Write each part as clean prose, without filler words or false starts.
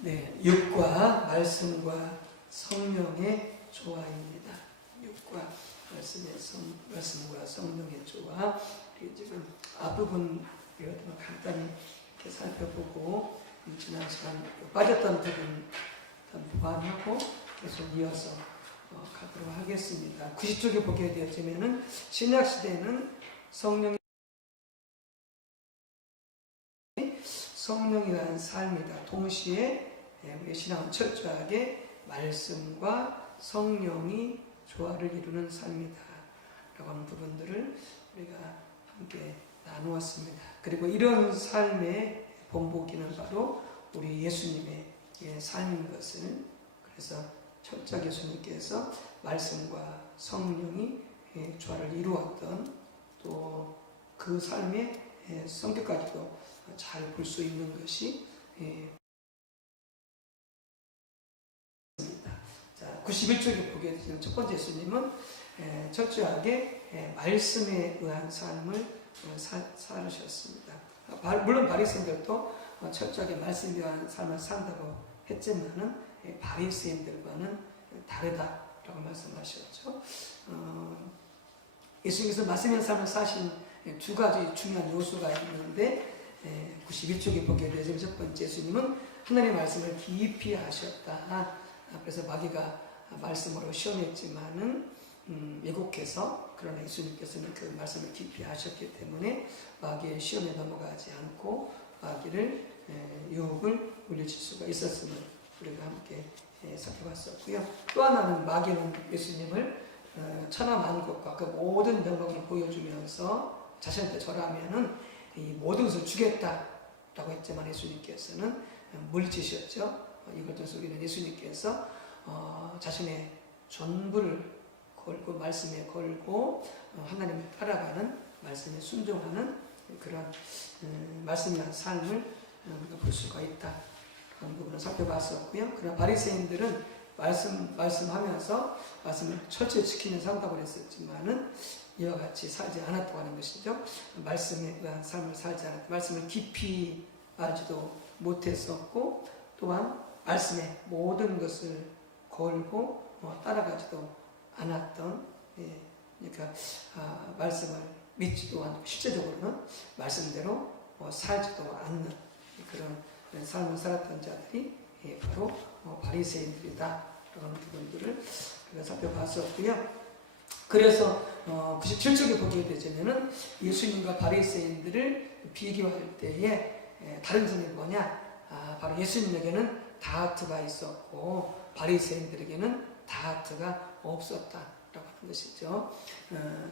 네, 육과 말씀과 성령의 조화입니다. 육과 말씀과 성령의 조화. 지금 앞부분 간단히 이렇게 살펴보고 지난 시간 빠졌던 부분 보완하고 계속 이어서 가도록 하겠습니다. 90쪽에 보게 되어지면은 신약 시대는 성령이라는 삶이다. 동시에 우리 신앙은 철저하게 말씀과 성령이 조화를 이루는 삶이다 라고 하는 부분들을 우리가 함께 나누었습니다. 그리고 이런 삶의 본보기는 바로 우리 예수님의 삶인 것을, 그래서 철저하게 예수님께서 말씀과 성령이 조화를 이루었던, 또 그 삶의 성격까지도 잘 볼 수 있는 것이 91쪽에 보게 되시는 첫 번째 예수님은 철저하게 말씀에 의한 삶을 살으셨습니다. 물론 바리새인들도 철저하게 말씀에 의한 삶을 산다고 했지만은 바리새인들과는 다르다라고 말씀하셨죠. 예수님께서 말씀에 의한 삶을 사신 두 가지 중요한 요소가 있는데 92쪽에 보게 되면 첫 번째 예수님은 하나님의 말씀을 깊이 하셨다. 그래서 마귀가 말씀으로 시험했지만은 왜곡해서, 그러나 예수님께서는 그 말씀을 깊이 하셨기 때문에 마귀의 시험에 넘어가지 않고 마귀를 유혹을 물리칠 수가 있었음을 우리가 함께 살펴봤었고요. 또 하나는 마귀는 예수님을 천하만국과 그 모든 영광을 보여주면서 자신한테 절하면은 이 모든 것을 주겠다라고 했지만 예수님께서는 물리치셨죠. 이걸 통해서 우리는 예수님께서 자신의 전부를 걸고 말씀에 걸고 하나님을 따라가는, 말씀에 순종하는 그런 말씀이란 삶을 우리가 볼 수가 있다. 그런 부분을 살펴봤었고요. 그러나 바리새인들은 말씀하면서 말씀을 철저히 지키는 산다고 했었지만은 이와 같이 살지 않았다고 하는 것이죠. 말씀에 의한 삶을 살지 않았다. 말씀을 깊이 알지도 못했었고, 또한 말씀의 모든 것을 걸고 따라가지도 않았던, 그러니까 말씀을 믿지도 않고 실제적으로는 말씀대로 살지도 않는 그런 삶을 살았던 자들이 바로 바리새인들이다 라는 부분들을 우리가 살펴봤었고요. 그래서 97쪽에 보게 되자면은 예수님과 바리새인들을 비교할 때에 다른 점이 뭐냐? 바로 예수님에게는 다하트가 있었고 바리새인들에게는 다하트가 없었다라고 하는 것이죠.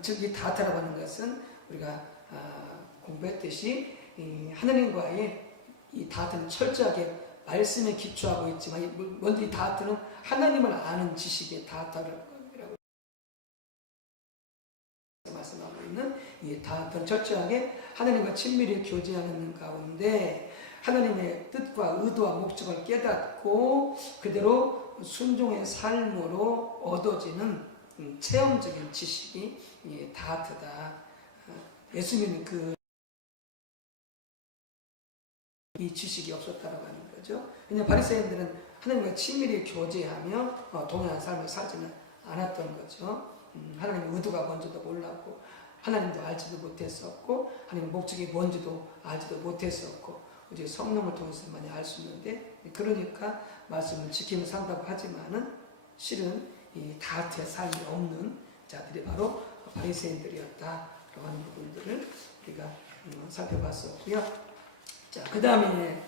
즉 이 다하트라고 하는 것은 우리가 공부했듯이 하나님과의 이 다하트는 철저하게 말씀에 기초하고 있지만, 먼저 이 다하트는 하나님을 아는 지식의 다하트라고 말씀하고 있는 이 다하트는 철저하게 하나님과 친밀히 교제하는 가운데 하나님의 뜻과 의도와 목적을 깨닫고 그대로 순종의 삶으로 얻어지는 체험적인 지식이 다하트다. 예수님은 이 지식이 없었다라고 하는 거죠. 왜냐하면 바리새인들은 하나님과 친밀히 교제하며 동일한 삶을 살지는 않았던 거죠. 하나님의 의도가 뭔지도 몰랐고 하나님도 알지도 못했었고 하나님의 목적이 뭔지도 알지도 못했었고 오직 성령을 통해서만 알 수 있는데, 그러니까 말씀을 지키며 산다고 하지만은 실은 이 다하트의 삶이 없는 자들이 바로 바리새인들이었다라고 하는 부분들을 우리가 살펴봤었고요. 자, 그 다음에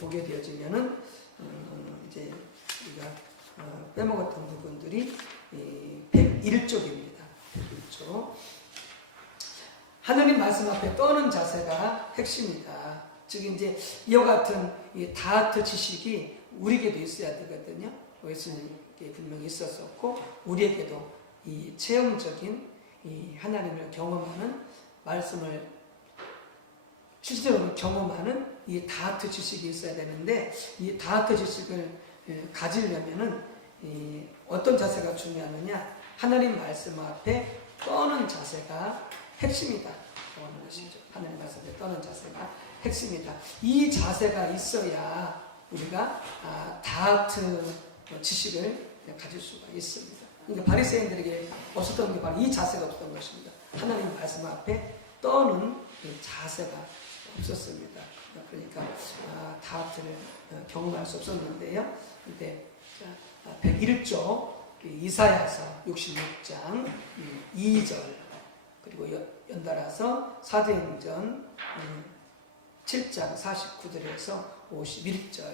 보게 되어지면은 이제 우리가 빼먹었던 부분들이 101쪽입니다. 101쪽. 하나님 말씀 앞에 떠는 자세가 핵심이다. 즉 이제 이와 같은 이 다하트 지식이 우리에게도 있어야 되거든요. 예수님께 분명히 있었었고 우리에게도 이 체험적인 이 하나님을 경험하는, 말씀을 실제로 경험하는 이 다하트 지식이 있어야 되는데, 이 다하트 지식을 가지려면은 어떤 자세가 중요하느냐? 하나님 말씀 앞에 떠는 자세가 핵심이다 라는 것이죠. 하나님 말씀 앞에 떠는 자세가 핵심이다. 이 자세가 있어야 우리가 다 같은 지식을 가질 수가 있습니다. 그러니까 바리새인들에게 없었던 게 바로 이 자세가 없었던 것입니다. 하나님 말씀 앞에 떠는 자세가 없었습니다. 그러니까 다트를 경험할 수 없었는데요. 근데 101조 이사야서 66장 2절 그리고 연달아서 사도행전 7장 49절에서 51절.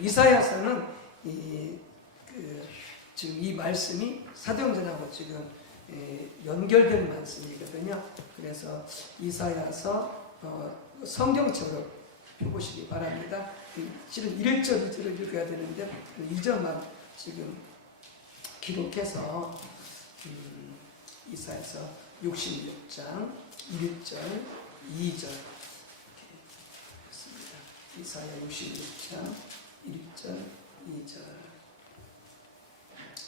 이사야서는 지금 이 말씀이 사도행전하고 지금 연결된 말씀이거든요. 그래서 이사야서 성경책으로 펴보시기 바랍니다. 실은 1절, 2절을 읽어야 되는데 2절만 지금 기록해서 이사야서 66장 1절, 2절 그렇습니다. 이사야 66장 1절, 2절.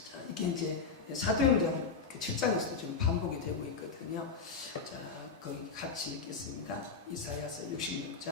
자, 이게 이제 사도행전 7장에서도 지금 반복이 되고 있거든요. 자, 거기 같이 읽겠습니다. 이사야서 66장.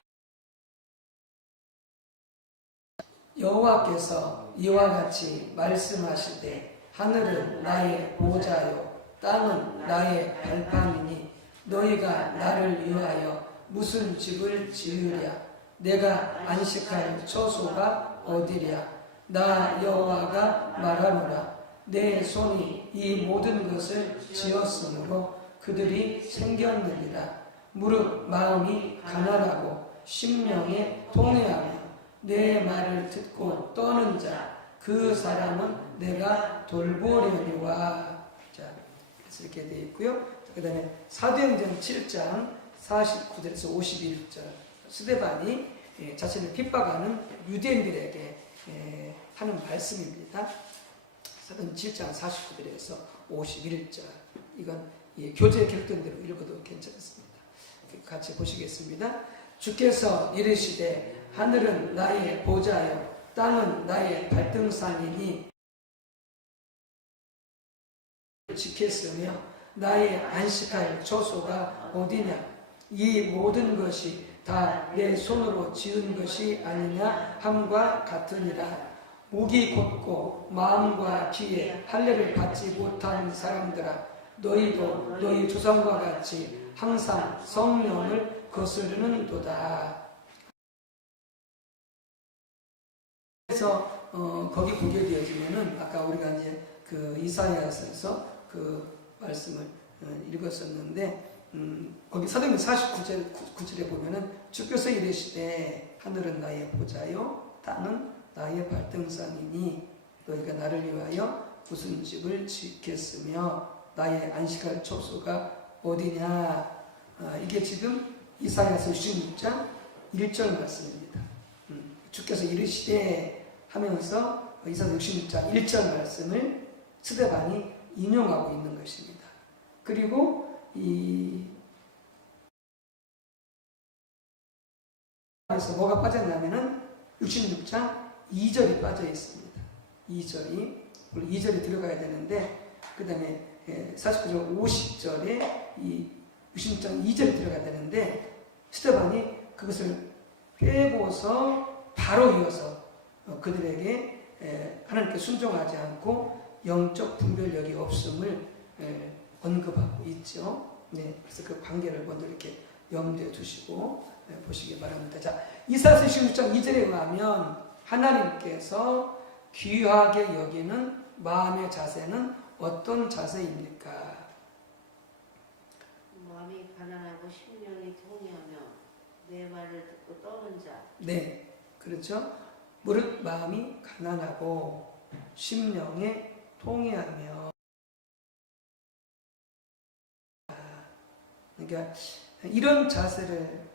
여호와께서 이와 같이 말씀하시되 하늘은 나의 보좌요 땅은 나의 발판이니 너희가 나를 위하여 무슨 집을 지으랴. 내가 안식할 처소가 어디랴. 나 여호와가 말하노라. 내 손이 이 모든 것을 지었으므로 그들이 생겼느니라. 무릇 마음이 가난하고 심령에 통회하며 내 말을 듣고 떠는 자 그 사람은 내가 돌보려니와. 자, 그래서 이렇게 되어 있고요. 그 다음에 사도행전 7장 49절에서 51절 스데반이 자신을 핍박하는 유대인들에게 하는 말씀입니다. 사도행전 7장 49절에서 51절. 이건 교재에 기록된 대로 읽어도 괜찮습니다. 같이 보시겠습니다. 주께서 이르시되 하늘은 나의 보좌요 땅은 나의 발등상이니 지켰으며 나의 안식할 처소가 어디냐. 이 모든 것이 다 내 손으로 지은 것이 아니냐 함과 같으니라. 목이 곧고 마음과 귀에 할례를 받지 못한 사람들아 너희도 너희 조상과 같이 항상 성령을 거스르는도다. 그래서 거기 보게 되어지면은 아까 우리가 이제 그 이사야서에서 그 말씀을 읽었었는데 거기 사도행전 49절에 보면은 주께서 이르시되 하늘은 나의 보좌요 땅은 나의 발등상이니 너희가 나를 위하여 무슨 집을 짓겠으며 나의 안식할 처소가 어디냐. 이게 지금 이사야서 66장 1절 말씀입니다. 주께서 이르시되 하면서 이사야 66장 1절 말씀을 스데반이 인용하고 있는 것입니다. 그리고 그래서 뭐가 빠졌냐면은 66장 2절이 빠져 있습니다. 2절이 들어가야 되는데 그 다음에 49절 50절에 이 66장 2절이 들어가야 되는데 스데반이 그것을 빼고서 바로 이어서 그들에게 하나님께 순종하지 않고 영적 분별력이 없음을 언급하고 있죠. 네, 그래서 그 관계를 먼저 이렇게 염두에 두시고 보시기 바랍니다. 자, 이사야서 66장 2절에 의하면 하나님께서 귀하게 여기는 마음의 자세는 어떤 자세입니까? 마음이 가난하고 심령이 통회하며 내 말을 듣고 떠는 자. 네, 그렇죠. 무릇 마음이 가난하고 심령에 통회하며. 그러니까 이런 자세를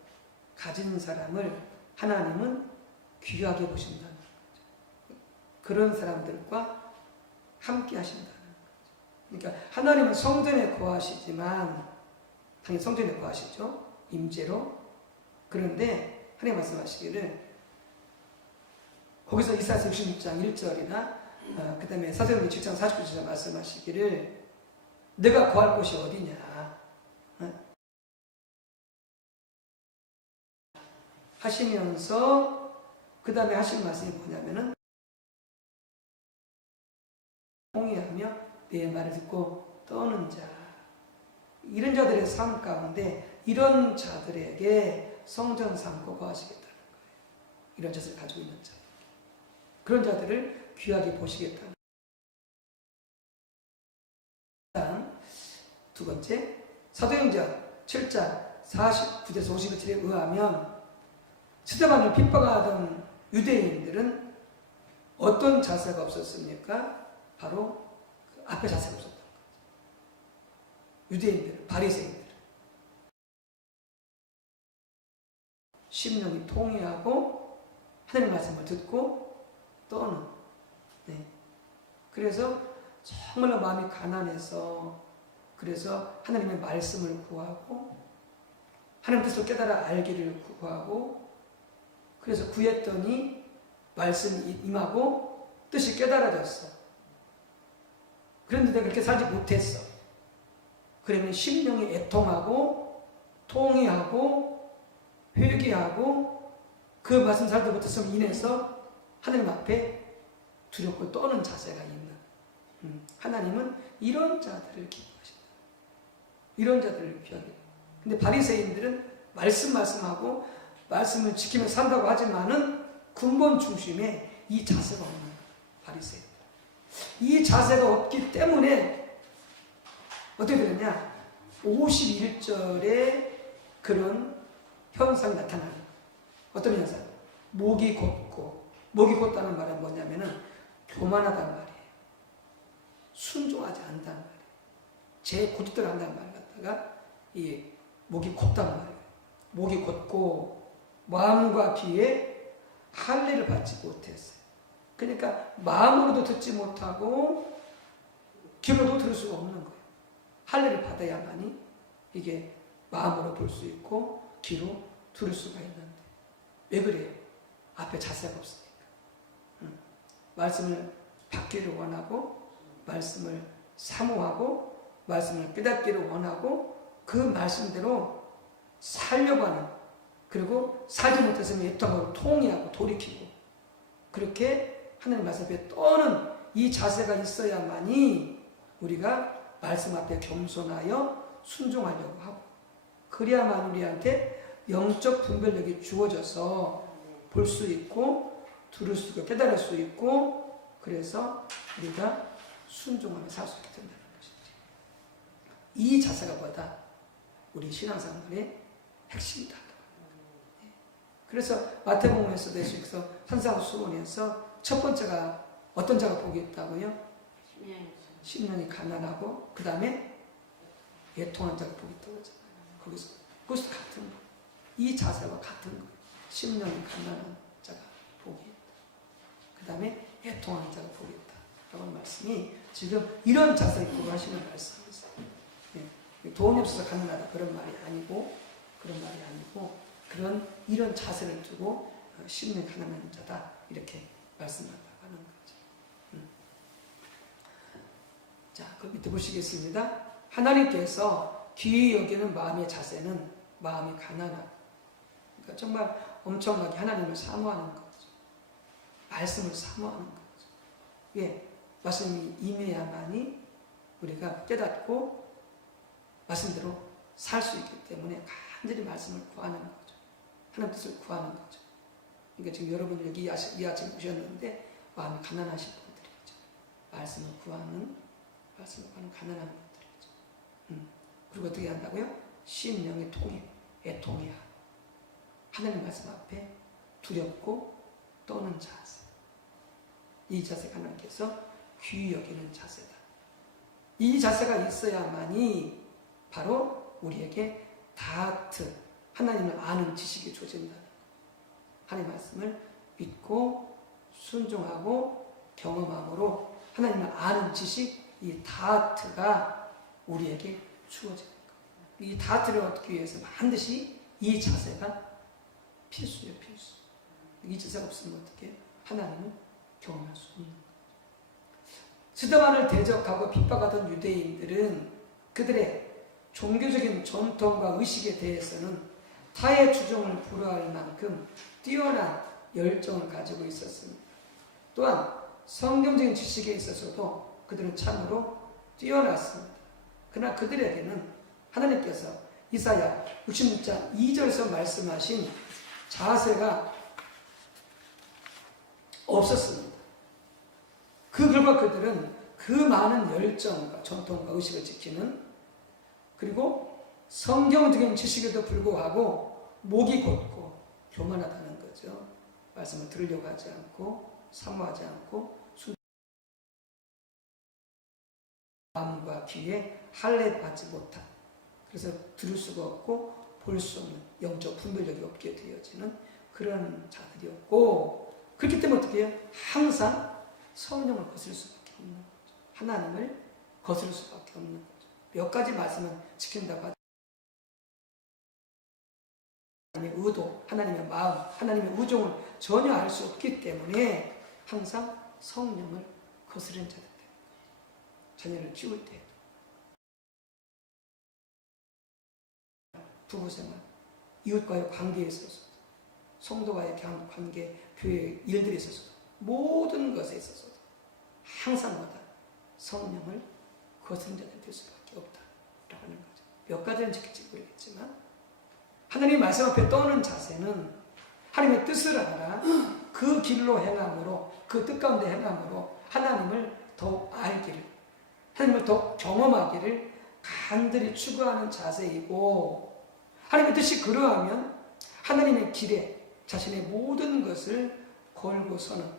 가진 사람을 하나님은 귀하게 보신다는 거죠. 그런 사람들과 함께 하신다는 거죠. 그러니까 하나님은 성전에 거하시지만 당연히 성전에 거하시죠. 임재로. 그런데 하나님 말씀하시기를 거기서 이사야서 66장 1절이나 그 다음에 사도행전 7장 49절 말씀하시기를 내가 거할 곳이 어디냐 하시면서 그 다음에 하신 말씀이 뭐냐면은 통회하며 내 말을 듣고 떠는 자. 이런 자들의 삶 가운데 이런 자들에게 성전 삼고 거하시겠다는 거예요. 이런 자세를 가지고 있는 자. 그런 자들을 귀하게 보시겠다는 거예요. 다음 두 번째 사도행전 7장 49절에서 51절에 의하면 스데반을 핍박하던 유대인들은 어떤 자세가 없었습니까? 바로 그 앞에 자세가 없었던 거죠. 유대인들, 바리새인들 심령이 통회하고 하나님 말씀을 듣고 떠는. 네. 그래서 정말로 마음이 가난해서 그래서 하나님의 말씀을 구하고 하나님 뜻을 깨달아 알기를 구하고 그래서 구했더니 말씀이 임하고 뜻이 깨달아졌어. 그런데 내가 그렇게 살지 못했어. 그러면 심령이 애통하고 통회하고 회개하고 그 말씀 살지 못했음을 인해서 하나님 앞에 두렵고 떠는 자세가 있는 하나님은 이런 자들을 기뻐하신다. 이런 자들을 귀하게. 근데 바리새인들은 말씀하고 말씀을 지키며 산다고 하지만은 근본 중심에 이 자세가 없는 바리새인들. 이 자세가 없기 때문에 어떻게 되느냐? 51절에 그런 현상이 나타나는 거예요. 어떤 현상? 목이 곧고, 목이 곧다는 말은 뭐냐면은 교만하단 말이에요. 순종하지 않는다는 말이에요. 제 고집대로 한다는 말 갖다가 이 목이 곧다는 말이에요. 목이 곧고 마음과 귀에 할례를 받지 못했어요. 그러니까 마음으로도 듣지 못하고 귀로도 들을 수가 없는 거예요. 할례를 받아야만이 이게 마음으로 볼 수 있고 귀로 들을 수가 있는데 왜 그래요? 앞에 자세가 없으니까. 말씀을 받기를 원하고 말씀을 사모하고 말씀을 깨닫기를 원하고 그 말씀대로 살려고 하는 그리고 살지 못했으면 애통하고 통회하고 돌이키고 그렇게 하나님 말씀 앞에 떠는 이 자세가 있어야만이 우리가 말씀 앞에 겸손하여 순종하려고 하고 그래야만 우리한테 영적 분별력이 주어져서 볼 수 있고 들을 수 있고 깨달을 수 있고 그래서 우리가 순종하며 살 수 있게 된다는 것이지. 이 자세가 뭐다? 우리 신앙생활의 핵심이다. 그래서 마태복음에서도 예수께서 산상수훈에서 첫 번째가 어떤 자가 복이 있다고요? 심령이 가난하고 그 다음에 애통한 자가 복이 있다고 하잖아요. 거기서 같은 거. 이 자세와 같은 거. 심령이 가난한 자가 복이 있다. 그 다음에 애통한 자가 복이 있다. 라고 말씀이 지금 이런 자세를 구하시는 말씀이세요. 돈이 없어서 가난하다 그런 말이 아니고 이런 자세를 두고 심령이 가난한 자다 이렇게 말씀한다고 하는 거죠. 자, 그 밑에 보시겠습니다. 하나님께서 귀히 여기는 마음의 자세는 마음이 가난하고 그러니까 정말 엄청나게 하나님을 사모하는 거죠. 말씀을 사모하는 거죠. 왜? 말씀이 임해야만이 우리가 깨닫고 말씀대로 살 수 있기 때문에 간절히 말씀을 구하는 거죠. 하나님 뜻을 구하는 거죠. 그러니까 지금 여러분 여기 이 아침 오셨는데 마음이 가난하신 분들이죠. 말씀을 구하는 가난한 분들이죠. 그리고 어떻게 한다고요? 심령의 애통해야 하나님 말씀 앞에 두렵고 떠는 자세. 이 자세가 하나님께서 귀히 여기는 자세다. 이 자세가 있어야만이 바로 우리에게 다트, 하나님을 아는 지식이 주어진다는 거예요. 하나님 말씀을 믿고 순종하고 경험함으로 하나님을 아는 지식, 이 다트가 우리에게 주어지는 거예요. 이 다트를 얻기 위해서 반드시 이 자세가 필수예요, 필수. 이 자세가 없으면 어떻게 하나님을 경험할 수 없는 거예요. 스데반을 대적하고 핍박하던 유대인들은 그들의 종교적인 전통과 의식에 대해서는 타의 추종을 불허할 만큼 뛰어난 열정을 가지고 있었습니다. 또한 성경적인 지식에 있어서도 그들은 참으로 뛰어났습니다. 그러나 그들에게는 하나님께서 이사야 66장 2절에서 말씀하신 자세가 없었습니다. 그 결과 그들은 그 많은 열정과 전통과 의식을 지키는, 그리고 성경적인 지식에도 불구하고 목이 곧고 교만하다는 거죠. 말씀을 들으려고 하지 않고 사모하지 않고 마음과 귀에 할례받지 못한, 그래서 들을 수가 없고 볼 수 없는 영적 분별력이 없게 되어지는 그런 자들이었고, 그렇기 때문에 어떻게 해요? 항상 성령을 거스를 수밖에 없는 거죠. 하나님을 거스를 수밖에 없는 거죠. 몇 가지 말씀은 지킨다고 하죠. 하나님의 의도, 하나님의 마음, 하나님의 우정을 전혀 알 수 없기 때문에 항상 성령을 거스르는 자들, 자녀를 키울 때, 부부생활, 이웃과의 관계에 있어서, 성도와의 관계, 교회의 일들에 있어서, 모든 것에 있어서 항상마다 성령을 거스른 자들 될 수밖에 없다라고 하는 거죠. 몇 가지는 지킬지 모르겠지만 하나님의 말씀 앞에 떠오는 자세는 하나님의 뜻을 알아 그 길로 행함으로, 그 뜻 가운데 행함으로 하나님을 더욱 알기를, 하나님을 더욱 경험하기를 간절히 추구하는 자세이고, 하나님의 뜻이 그러하면 하나님의 길에 자신의 모든 것을 걸고 서는,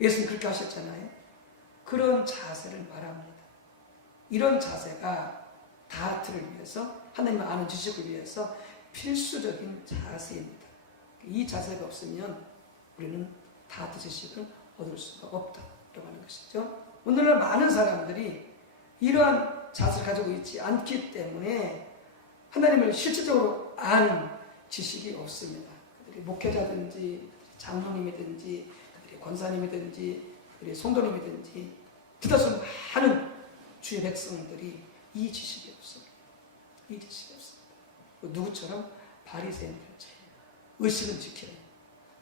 예수님 그렇게 하셨잖아요. 그런 자세를 말합니다. 이런 자세가 다트를 위해서, 하나님을 아는 지식을 위해서 필수적인 자세입니다. 이 자세가 없으면 우리는 다트 지식을 얻을 수가 없다라고 하는 것이죠. 오늘날 많은 사람들이 이러한 자세를 가지고 있지 않기 때문에 하나님을 실질적으로 아는 지식이 없습니다. 그들이 목회자든지 장로님이든지 그들이 권사님이든지 그들이 성도님이든지 대다수 많은 주의 백성들이 이 지식이 없습니다. 이 지식이 없습니다. 누구처럼? 바리새인들처럼 의식은 지켜요.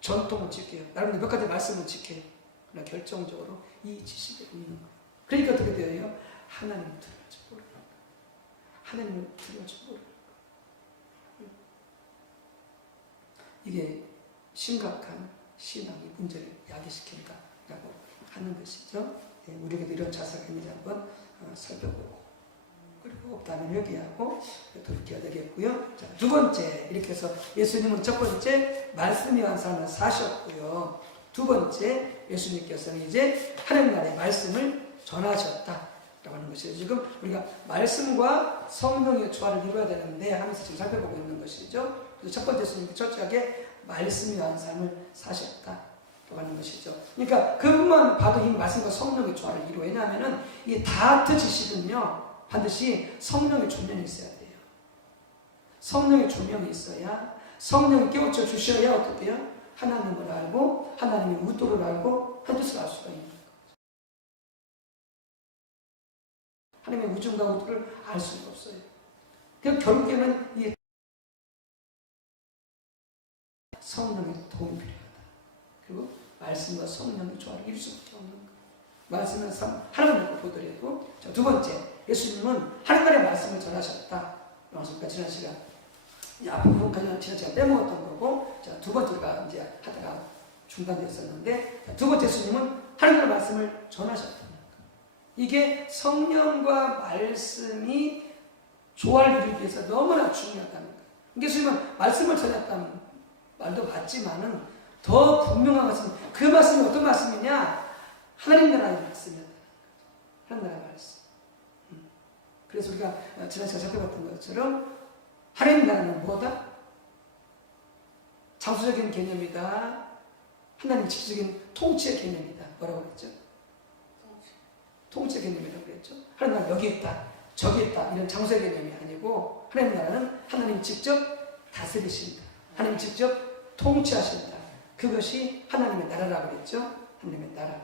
전통을 지켜요. 나름대로 몇 가지 말씀을 지켜요. 그러나 결정적으로 이 지식이 없는 거예요. 그러니까 어떻게 되어요? 하나님을 두려워하지 모르는 거예요. 하나님을 두려워하지 모르는 거예요. 이게 심각한 신앙의 문제를 야기시킨다라고 하는 것이죠. 우리에게도 이런 자세가 있는지 한번 살펴보고, 그리고 없다면 회개하고 돌이켜야 되겠고요. 자, 두 번째, 이렇게 해서 예수님은 첫 번째 말씀이 한 삶을 사셨고요. 두 번째, 예수님께서는 이제 하나님 나라의 말씀을 전하셨다라고 하는 것이죠. 지금 우리가 말씀과 성령의 조화를 이루어야 되는데 하면서 지금 살펴보고 있는 것이죠. 그래서 첫 번째, 예수님이 철저하게 말씀이 한 삶을 사셨다 하는 것이죠. 그러니까 그것만 봐도 이 말씀과 성령의 조화를 이루어. 왜냐하면 이 다트 지식은요, 반드시 성령의 조명이 있어야 돼요. 성령의 조명이 있어야, 성령이 깨우쳐 주셔야 어떻게 해요? 하나님을 알고 하나님의 의도를 알고 뜻을 알 수가 있는 거죠. 하나님의 우정과 의도를 알 수가 없어요. 그러니까 결국에는 이 성령의 도움이 필요하다. 그리고 말씀과 성령의 조화를 이룰 수밖에 없는 거예요. 말씀은 하나님을 보더라도. 자, 두 번째, 예수님은 하나님의 말씀을 전하셨다. 그러니까 지난 시간, 앞부분까지는 지난 시간 빼먹었던 거고, 자, 두 번째가 이제 하다가 중단되었었는데, 자, 두 번째, 예수님은 하나님의 말씀을 전하셨다. 이게 성령과 말씀이 조화를 이루기 위해서 너무나 중요하다는 거예요. 예수님은 말씀을 전했다는 말도 맞지만은 더 분명한 말씀, 그 말씀이 어떤 말씀이냐? 하나님 나라의 말씀이다. 하나님 나라의 말씀. 그래서 우리가 지난 시간에 살펴봤던 것처럼 하나님 나라는 뭐다? 장소적인 개념이다. 하나님 직접적인 통치의 개념이다. 뭐라고 그랬죠? 통치 개념이라고 그랬죠. 하나님 나라는 여기 있다, 저기 있다, 이런 장소의 개념이 아니고, 하나님 나라는 하나님 직접 다스리신다. 하나님 직접 통치하신다. 그것이 하나님의 나라라고 그랬죠. 하나님의 나라.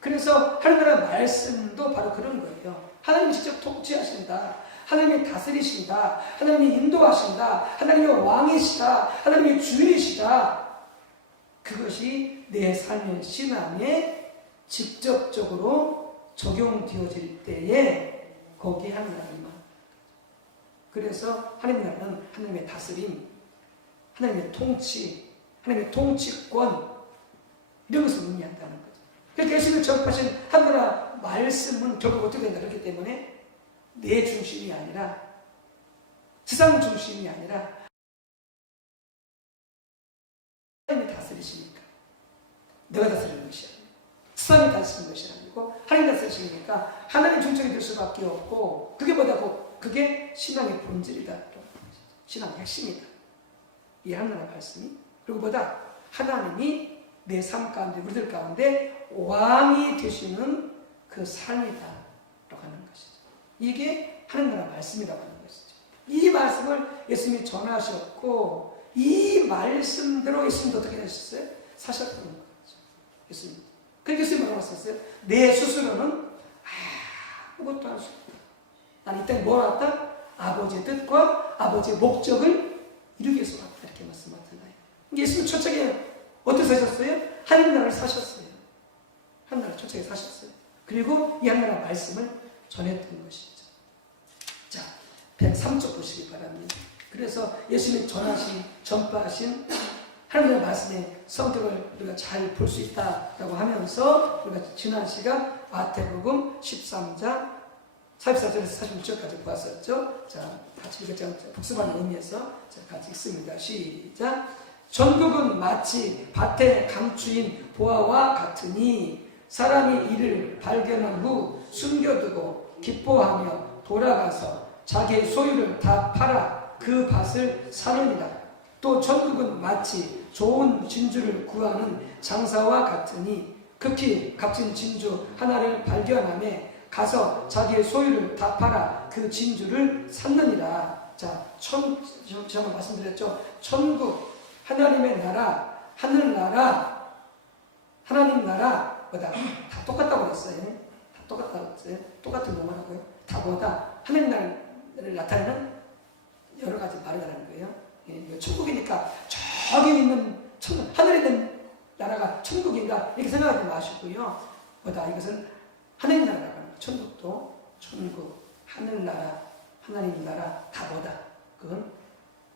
그래서 하나님 나라 말씀도 바로 그런 거예요. 하나님이 직접 통치하신다. 하나님이 다스리신다. 하나님이 인도하신다. 하나님이 왕이시다. 하나님이 주인이시다. 그것이 내 삶의 신앙에 직접적으로 적용되어질 때에 거기에 하나님 나라가 임하는. 그래서 하나님 나라는 하나님의 다스림, 하나님의 통치, 하나님의 통치권 이런 것을 의미한다는 거죠. 그러니까 예수님을 접하신 하나님 말씀은 결국 어떻게 된다 그렇기 때문에 내 중심이 아니라 세상 중심이 아니라 하나님이 다스리시니까 내가 다스리는 것이 아니고 세상이 다스리는 것이 아니고 하나님이 다스리시니까 하나님 중심이 될 수밖에 없고 그게 뭐다고 그게 신앙의 본질이다. 신앙의 핵심이다. 이 하나님 말씀이 그리고 보다 하나님이 내 삶 가운데 우리들 가운데 왕이 되시는 그 삶이다 라고 하는 것이죠. 이게 하나님 나라 말씀이라고 하는 것이죠. 이 말씀을 예수님이 전하셨고 이 말씀대로 예수님도 어떻게 하셨어요? 사셨던 거죠. 예수님. 그러니까 예수님이 뭐라고 하셨어요? 내 스스로는 아무것도 할 수 없다. 난 이 땅에 뭘 왔다? 아버지의 뜻과 아버지의 목적을 이루기 위해서 왔다. 이렇게 말씀하잖아요. 예수님 초창에 어떻게 사셨어요? 하나님 나라를 사셨어요. 하나님 나라를 초창에 사셨어요. 그리고 이 하나님 나라 말씀을 전했던 것이죠. 자, 103쪽 보시기 바랍니다. 그래서 예수님이 전하신, 전파하신 하나님 나라 말씀의 성격을 우리가 잘 볼 수 있다라고 하면서 우리가 지난 시간 마태복음 13장 44절에서 46절까지 보았었죠. 자, 같이 읽자. 복습하는 의미에서 자, 같이 읽습니다. 시작. 전국은 마치 밭에 감추인 보화와 같으니 사람이 이를 발견한 후 숨겨두고 기뻐하며 돌아가서 자기의 소유를 다 팔아 그 밭을 사느니라. 또 전국은 마치 좋은 진주를 구하는 장사와 같으니 극히 값진 진주 하나를 발견하며 가서 자기의 소유를 다 팔아 그 진주를 샀느니라. 자, 제가 말씀드렸죠. 천국, 하나님의 나라, 하늘나라, 하나님 나라, 뭐다? 다 똑같다고 그랬어요. 다 똑같다고 그랬어요. 똑같은 뭐라고요? 다 뭐다? 하나님 나라를 나타내는 여러 가지 말이라는 거예요. 예, 천국이니까 저기 있는 하늘에 있는 나라가 천국인가 이렇게 생각하지 마시고요. 뭐다? 이것은 하나님 나라라고 하는 거예요. 천국도 천국, 하늘나라, 하나님 나라 다 뭐다? 그건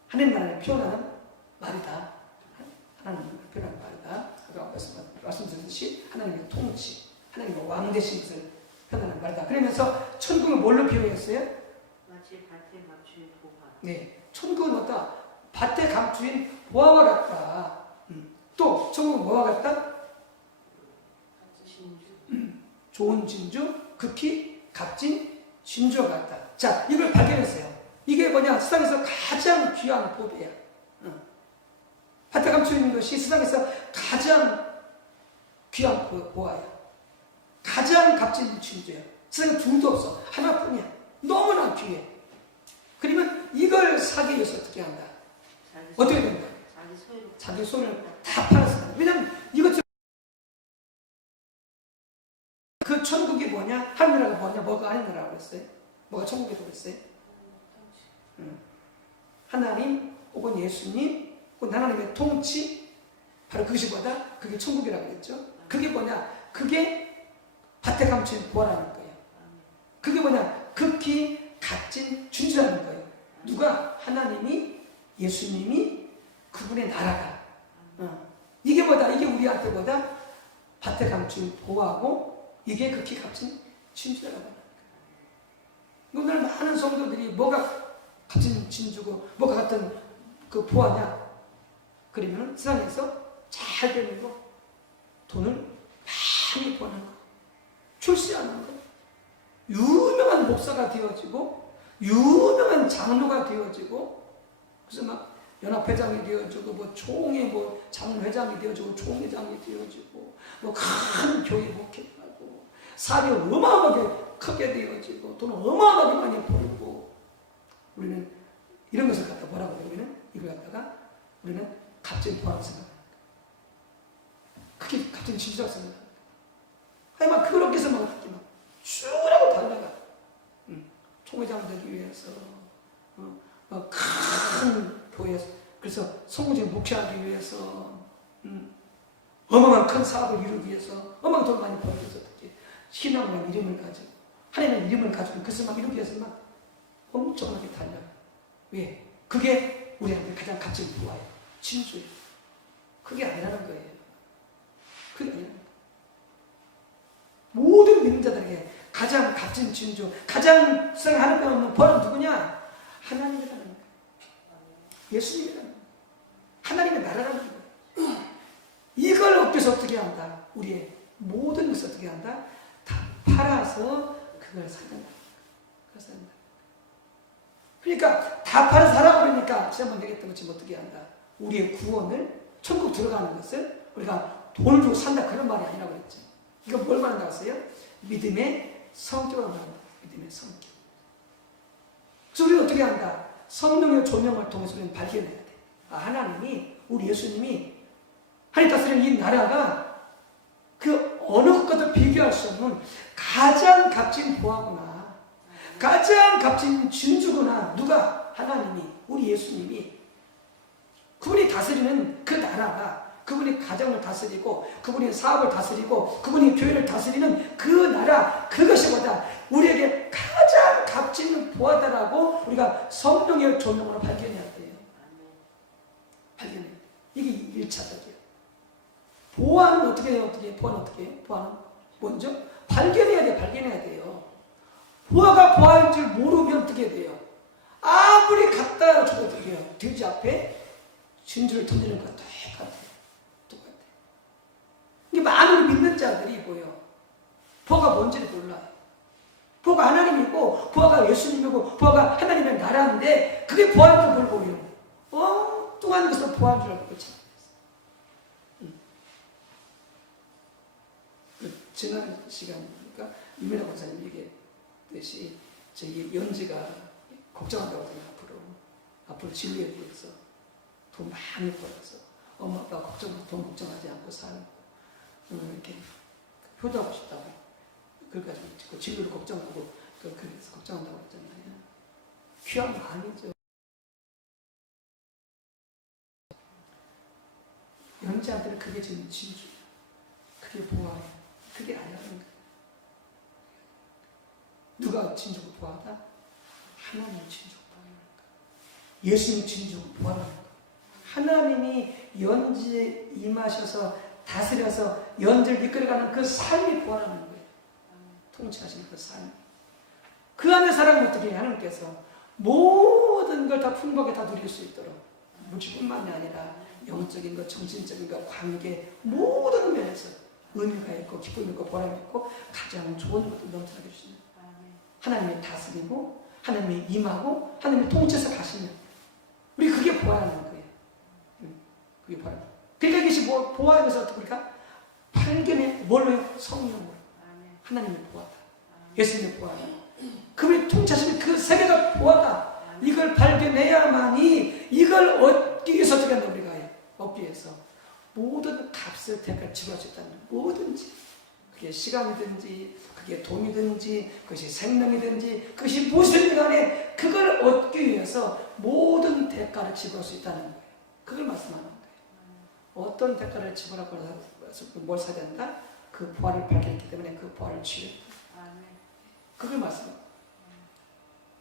하나님 나라를 표현하는 말이다. 하나님을 표현하는 말이다. 아까 말씀드렸듯이 하나님의 통치, 하나님의 왕 되신 것을 표현하는 말이다. 그러면서 천국을 뭘로 비유했어요? 마치 밭에 감추인 보화. 네, 천국은 어떠? 밭에 감추인 보화와 같다. 또 천국은 뭐와 같다? 진주. 좋은 진주, 극히 값진 진주와 같다. 자, 이걸 발견했어요. 이게 뭐냐? 세상에서 가장 귀한 보배야. 밭에 감춰 있는 것이 세상에서 가장 귀한 보화야. 가장 값진 진주야. 세상에 둘도 없어. 하나뿐이야. 너무나 귀해. 그러면 이걸 사기 위해서 어떻게 한다? 어떻게 된다? 자기 손을 다 팔았어. 왜냐면 이것 그 천국이 뭐냐? 하늘나라가 뭐냐? 뭐가 하늘나라라고 그랬어요? 뭐가 천국이라고 그랬어요? 하나님 혹은 예수님 혹은 하나님의 통치 바로 그것이 뭐다? 그게 천국이라고 그랬죠. 그게 뭐냐? 그게 밭에 감춘 보화라는 거예요. 그게 뭐냐? 극히 값진 진주라는 거예요. 누가? 하나님이 예수님이 그분의 나라가 이게 뭐다? 이게 우리한테 뭐다? 밭에 감춘 보화고 이게 극히 값진 진주라고 하는 거예요. 오늘 많은 성도들이 뭐가 값진 진주고 뭐가 같은 그 보화냐? 그러면 세상에서 잘 되는 거, 돈을 많이 버는 거, 출세하는 거, 유명한 목사가 되어지고 유명한 장로가 되어지고 그래서 막 연합회장이 되어지고 뭐 총회 뭐 장회장이 되어지고 총회장이 되어지고 뭐 큰 교회 목회하고 사업이 어마어마하게 크게 되어지고 돈 어마어마하게 많이 벌고 우리는 이런 것을 갖다 뭐라고 그러면 이걸 갖다가 우리는 값진 보화라고 생각합니다. 그게 값진 진주라고 생각합니다. 하지만 그걸 얻기 위해서 막 쭈라고 달려가. 총회장 되기 위해서 큰 교회에서 그래서 성공적인 목회하기 위해서 어마어마한 큰 사업을 이루기 위해서 어마어마한 돈 많이 벌기 위해서 어떻게 신앙이라는 이름을 가지고 하나님의 이름을 가지고 그것을 막 이루기 위해서 막 엄청나게 달려요. 왜? 그게 우리한테 가장 값진 부와예요. 진주예요. 그게 아니라는 거예요. 그게 아니라는 거예요. 모든 믿는 자들에게 가장 값진 진주, 가장 세상에 하나님 없는 벌은 누구냐? 하나님이라는 거예요. 예수님이라는 거예요. 하나님의 나라라는 거예요. 이걸 얻기 위해서 어떻게 한다? 우리의 모든 것을 어떻게 한다? 다 팔아서 그걸 사는다. 그걸 사는다. 그러니까 다 팔아서 사라고 그러니까 지난번에 얘기했던 것처럼 어떻게 한다? 우리의 구원을 천국 들어가는 것을 우리가 돈을 주고 산다 그런 말이 아니라고 그랬죠. 이거 뭘 말한다고 했어요? 믿음의 성격을 말한다. 믿음의 성격. 그래서 우리는 어떻게 한다? 성령의 조명을 통해서 우리는 발견해야 돼. 아, 하나님이, 우리 예수님이 하나님 다스리는 이 나라가 그 어느 것과도 비교할 수 없는 가장 값진 보화구나. 가장 값진 진주구나. 누가? 하나님이, 우리 예수님이. 그분이 다스리는 그 나라가, 그분이 가정을 다스리고, 그분이 사업을 다스리고, 그분이 교회를 다스리는 그 나라, 그것이 뭐다? 우리에게 가장 값진 보화다라고 우리가 성령의 조명으로 발견해야 돼요. 발견해야 돼요. 이게 1차적이에요. 보화는 어떻게 해요? 보화는 어떻게 해요? 보화는 먼저 발견해야 돼요. 발견해야 돼요. 보화가 보화인 줄 모르면 어떻게 돼요? 아무리 갖다 줘도 어떻게 해요? 돼지 앞에 진주를 던지는 것 똑같아요. 똑같아요. 이게 많은 믿는 자들이 뭐예요? 보화가 뭔지를 몰라요. 보화가 하나님이고, 보화가 예수님이고, 보화가 하나님의 나라인데, 그게 보화인 줄 모르고, 엉뚱한 것을 보화인 줄 알고 참. 지난 시간이니까 유민아 권사님 얘기했듯이 저희 연지가 걱정한다고 하잖아요. 앞으로 진로에 대해서 돈 많이 벌어서 엄마 아빠가 돈 걱정하지 않고 사는 이렇게 효도하고 싶다고 그래가지고 그 진로를 걱정하고 그래서 걱정한다고 했잖아요. 귀한 마음이죠. 연지한테는 그게 지금 진주예요. 그게 보아예요. 그게 아니라는 거예요. 누가 진주고 보아다? 하나님이 진주고 보아라는 거예요. 예수님이 진주고 보아라는 거예요. 하나님이 연지에 임하셔서 다스려서 연지를 이끌어가는 그 삶이 보아라는 거예요. 통치하시는 그 삶. 그 안에 살아가면 어떻게 해요? 하나님께서 모든 걸 다 풍부하게 다 누릴 수 있도록 물질뿐만이 아니라 영적인 것, 정신적인 것, 관계 모든 면에서 의미가 있고 기쁨이 있고 보람이 있고 가장 좋은 것도 넘쳐나게 주시는 하나님이 다스리고 하나님이 임하고 하나님이 통치해서 가시는 우리 그게 보아라는 거예요. 그게 보아. 그러니까 이것이 보아에서 어떻게 우리가 발견해 뭘로요? 성령으로. 하나님의 보아다. 예수님의 보아다. 그분이 통치하시는 그 세계가 보아다. 이걸 발견해야만이 이걸 얻기 위해서 어떻게 한다 우리가 얻기 위해서 모든 값을 대가를 지불할 수 있다는 뭐든지 그게 시간이든지 그게 돈이든지 그것이 생명이든지 그것이 무엇이든지 간에 그걸 얻기 위해서 모든 대가를 지불할 수 있다는 거예요. 그걸 말씀하는 거예요. 어떤 대가를 지불하고 뭘 사야 된다? 그 보화를 발견했기 때문에 그 보화를 취했다. 그걸 말씀합니다.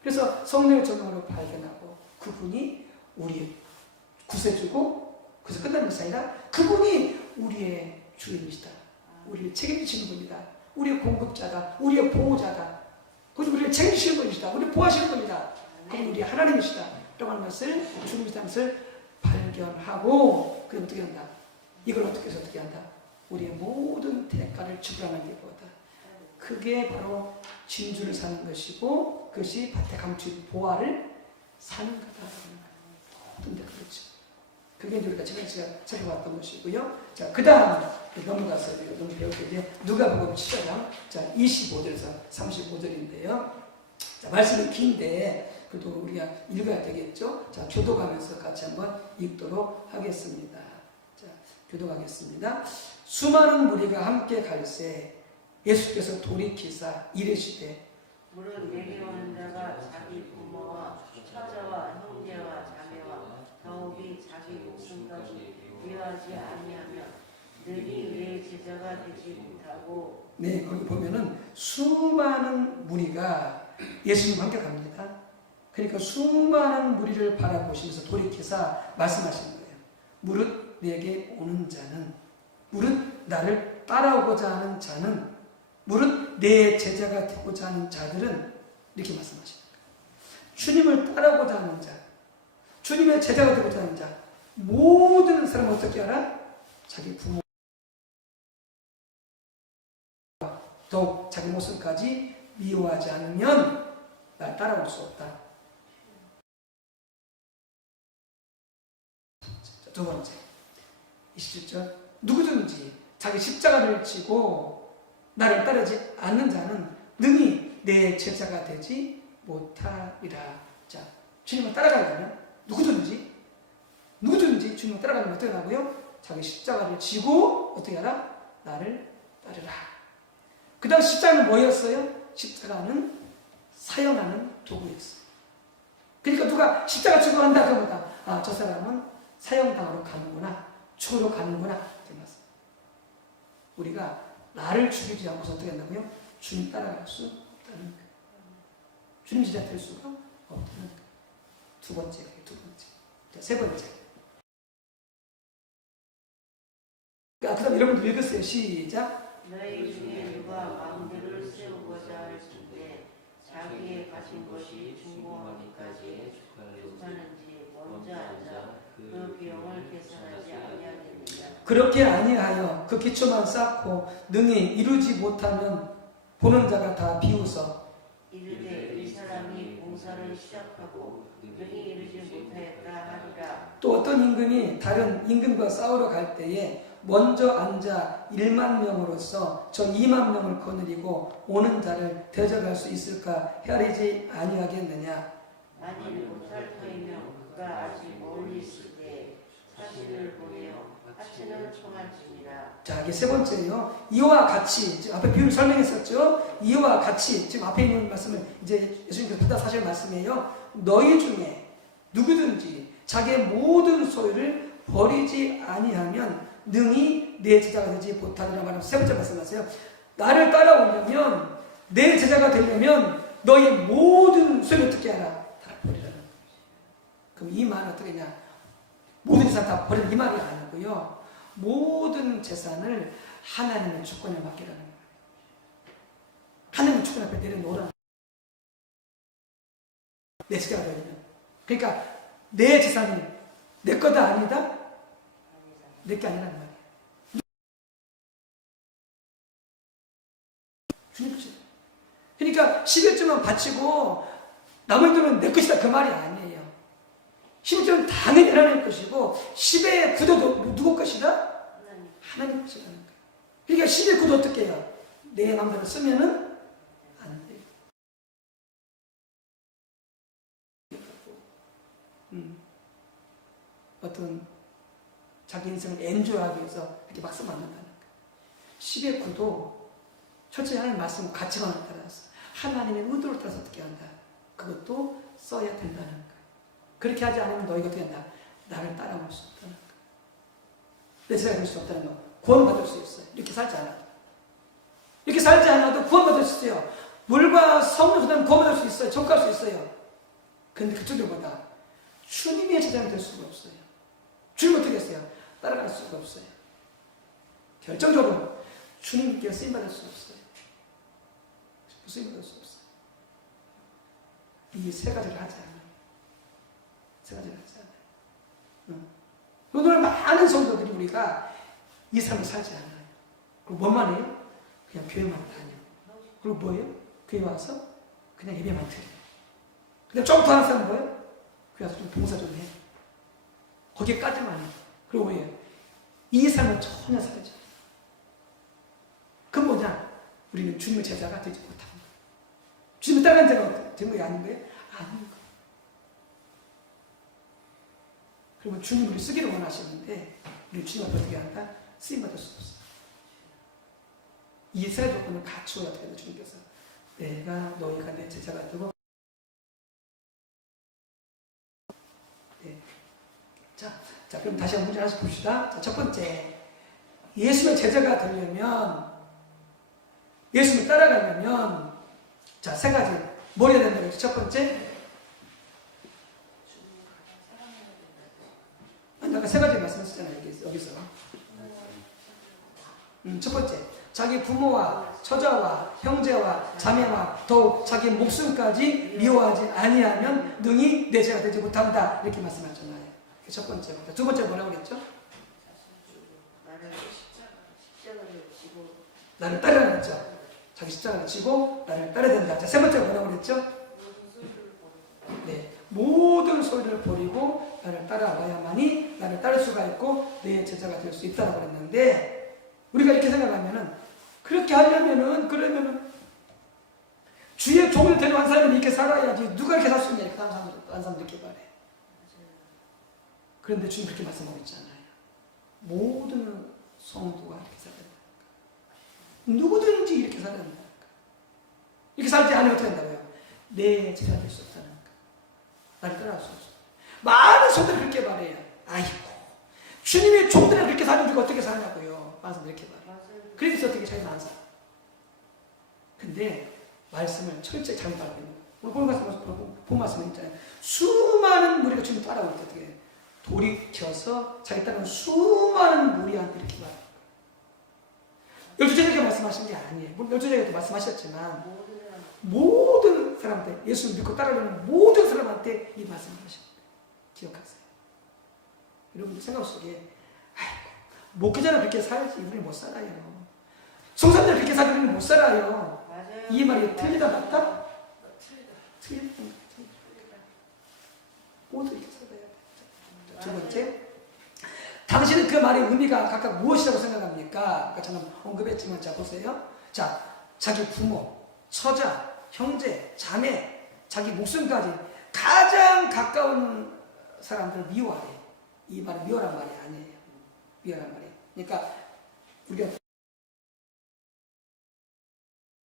그래서 성령의 조명으로 발견하고 그분이 우리의 구세주고 그래서 끝나는 것이 아니라 그분이 우리의 주인이시다. 우리를 책임지시는 분이다. 우리의 공급자다. 우리의 보호자다. 그리고 우리를 책임지시는 분이시다. 우리를 보호하시는 분이다. 그분이 우리의 하나님이시다. 라고 하는 것을 주님이시다는 것을 발견하고 그럼 어떻게 한다? 이걸 어떻게 해서 어떻게 한다? 우리의 모든 대가를 지불하는 게 뭐다? 그게 바로 진주를 사는 것이고 그것이 밭에 감춘 보화를 사는 거다. 모든 데 그렇죠. 그게 이제 우리가 지난 시간 살펴봤던 것이고요. 자, 그 다음 넘어가서 좀 배울게 이제 누가복음 7장 25절에서 35절인데요. 자, 말씀은 긴데 그래도 우리가 읽어야 되겠죠. 자, 교독하면서 같이 한번 읽도록 하겠습니다. 자, 교독하겠습니다. 수많은 무리가 함께 갈새 예수께서 돌이키사 이르시되 물은 내게오는 자가 자기 부모와 처자와 형제와 자매와 더욱이 자기 목숨까지 위하지 아니하면 능히 내 제자가 되지 못하고. 네, 거기 보면은 수많은 무리가 예수님과 함께 갑니다. 그러니까 수많은 무리를 바라보시면서 돌이켜서 말씀하시는 거예요. 무릇 내게 오는 자는, 무릇 나를 따라오고자 하는 자는, 무릇 내 제자가 되고자 하는 자들은, 이렇게 말씀하시는 거예요. 주님을 따라오고자 하는 자, 주님의 제자가 되고자 하는 자, 모든 사람은 어떻게 알아? 자기 부모, 더욱 자기 모습까지 미워하지 않으면 날 따라올 수 없다. 두 번째, 27절. 누구든지 자기 십자가를 지고 나를 따르지 않는 자는 능히 내 제자가 되지 못하리라. 자, 주님을 따라가려면 누구든지 주님을 따라가려면 어떻게 하고요? 자기 십자가를 지고 어떻게 하라? 나를 따르라. 그 다음 십자가는 뭐였어요? 십자가는 사형하는 도구였어요. 그러니까 누가 십자가 지고 간다 그러면 아, 저 사람은 사형당하러 가는구나, 죽으러 가는구나. 우리가 나를 죽이지 않고서 어떻게 한다고요? 주님 따라갈 수 없다는 거예요. 주님 제자 될 수가 없다는 거예요. 두 번째. 자, 세 번째. 그 다음 여러분들 읽으세요. 시작. 너희 중에 누가 망대를 세우고자 할 때 자기의 가진 것이 중공하기까지 족하는지 먼저 앉아 그 비용을 계산하지 아니하겠느냐. 그렇게 아니하여 그 기초만 쌓고 능히 이루지 못하면 보는 자가 다 비웃어 이르되 이 사람이 봉사를 시작하고 능히 이루지 못하였다 하리라. 또 어떤 임금이 다른 임금과 싸우러 갈 때에 먼저 앉아 1만 명으로서 저 2만 명을 거느리고 오는 자를 대적할 수 있을까 헤아리지 아니하겠느냐. 만일 못할 터이면 그가 아직 멀리 있을 때 사신을 보내어 하체는 청할지니라. 자, 이게 세 번째예요. 이와 같이, 지금 앞에 비유를 설명했었죠. 이와 같이, 지금 앞에 있는 말씀을 이제 예수님께서 받아 사실 말씀이에요. 너희 중에 누구든지 자기의 모든 소유를 버리지 아니하면 능히 내 제자가 되지 못하리라 말하면서 세 번째 말씀하세요. 나를 따라오려면, 내 제자가 되려면 너의 모든 소유를 어떻게 하라? 다 버리라는 거예요. 그럼 이 말은 어떻게 하냐? 모든 재산 다 버리는 이 말이 아니고요. 모든 재산을 하나님의 주권에 맡기라는 거예요. 하나님의 주권 앞에 내려놓으라는 거예요. 내 제자가 되려면. 그러니까 내 재산이 내 거다 아니다? 내 게 아니라는 말이에요. 주님 것이다. 그러니까 11조만 바치고 나머지는 내 것이다 그 말이 아니에요. 11조는 당연히 하나님 것이고 10의 구도도 누구 것이다? 하나님 것이라는 거예요. 그러니까 10의 구도 어떻게 해요? 내 마음대로 쓰면은 안 돼요. 어떤 자기 인생을 엔조이하기 위해서 이렇게 막 쓰면 안 된다는 거예요. 10의 구도 철저히 하나님 말씀 가치관을 따라서 하나님의 의도를 따라서 어떻게 한다. 그것도 써야 된다는 거예요. 그렇게 하지 않으면 너희가 어떻게 한다. 나를 따라올 수 없다는 거예요. 내 제자가 될 수 없다는 거. 구원받을 수 있어요. 이렇게 살지 않아도. 이렇게 살지 않아도 구원받을 수 있어요. 물과 성령 소다는 구원받을 수 있어요. 전가할 수 있어요. 그런데 그쪽들보다 주님의 제자가 될 수가 없어요. 주님 어떻게 했어요? 따라갈 수가 없어요. 결정적으로 주님께 쓰임받을 수 없어요. 쓰임받을 수 없어요. 이 세 가지를 하지 않아요. 세 가지를 하지 않아요. 오늘 많은 성도들이 우리가 이 삶을 살지 않아요. 그리고 뭐만 해요? 그냥 교회만 다녀요. 그리고 뭐예요? 교회 와서 그냥 예배만 드려요. 근데 조금 더 하는 사람은 뭐예요? 교회 와서 좀 봉사 좀 해. 거기까지만 해요. 그리고 뭐예요? 이 삶을 전혀 살지 않아요. 그건 뭐냐? 우리는 주님의 제자가 되지 못하는 거예요. 주님을 따라가는 자가 된 거예요? 아닌 거예요? 아닌 거예요. 그리고 주님을 쓰기를 원하시는데 우리 주님 앞에 어떻게 한다? 쓰임받을 수 없어요. 이 세 조건을 갖추어야 어떻게 한다? 주님께서 내가 너희가 내 제자가 되고 네. 자, 그럼 다시 한 문제 하나씩 봅시다. 자, 첫 번째 예수의 제자가 되려면, 예수를 따라가려면, 자, 세 가지. 뭘 해야 된다고 했죠? 첫 번째, 아까 세 가지 말씀하셨잖아요. 여기서. 첫 번째, 자기 부모와 처자와 형제와 자매와 더욱 자기 목숨까지 미워하지 아니하면 능히 내 제가 되지 못한다. 이렇게 말씀하셨잖아요. 첫 번째부터. 두 번째 뭐라고 그랬죠? 나를 따르라 그랬죠. 자기 십자가를 지고 나를 따라야 된다. 자, 세 번째 뭐라고 그랬죠? 네, 모든 소리를 버리고 나를 따라와야만이 나를 따를 수가 있고 내 제자가 될 수 있다고 그랬는데, 우리가 이렇게 생각하면은, 그렇게 하려면은, 그러면은 주의 종을 데려간 사람이 이렇게 살아야지 누가 이렇게 살 수 있냐, 다른 사람들 이렇게 말해. 그런데 주님 그렇게 말씀하고 있잖아요. 모든 성도가 이렇게 살아야 된다. 누구든지 이렇게 살아야 된다. 이렇게 살지 않으면 어떻게 된다고요? 내 제자가 될 수 없다는 거. 나를 따라갈 수 없어. 많은 성도들이 그렇게 말해요. 아이고, 주님의 종들은 그렇게 사는 우리가 어떻게 사냐고요. 많은 성도들이 이렇게 말해요. 그래서 어떻게 자기는 안 살아. 근데 말씀을 철저히 잘 따라야 됩니다. 오늘 본 말씀은 있잖아요. 수많은 무리가 주님 따라올 때 어떻게 돌이켜서 자기 따르는 수많은 무리한테 이렇게 말해요. 열두제자에게 말씀하신 게 아니에요. 물론 열두제자에게도 말씀하셨지만 모든 사람한테, 예수를 믿고 따르는 모든 사람한테 이 말씀을 하십니다. 기억하세요. 여러분들 생각 속에, 아이고, 목회자는 그렇게 살지 우리는 못 살아요. 성사들은 그렇게 살지 우리는 못 살아요. 맞아요. 이 말이 틀리다 맞다? 틀리다. 모두 이렇게 살아야 돼. 두 번째, 당신은 그 말의 의미가 각각 무엇이라고 생각합니까? 아까 저는 언급했지만, 자 보세요. 자, 자기 부모, 처자, 형제, 자매, 자기 목숨까지 가장 가까운 사람들을 미워해. 이 말은 미워란 말이 아니에요. 미워란 말이에요. 그러니까 우리가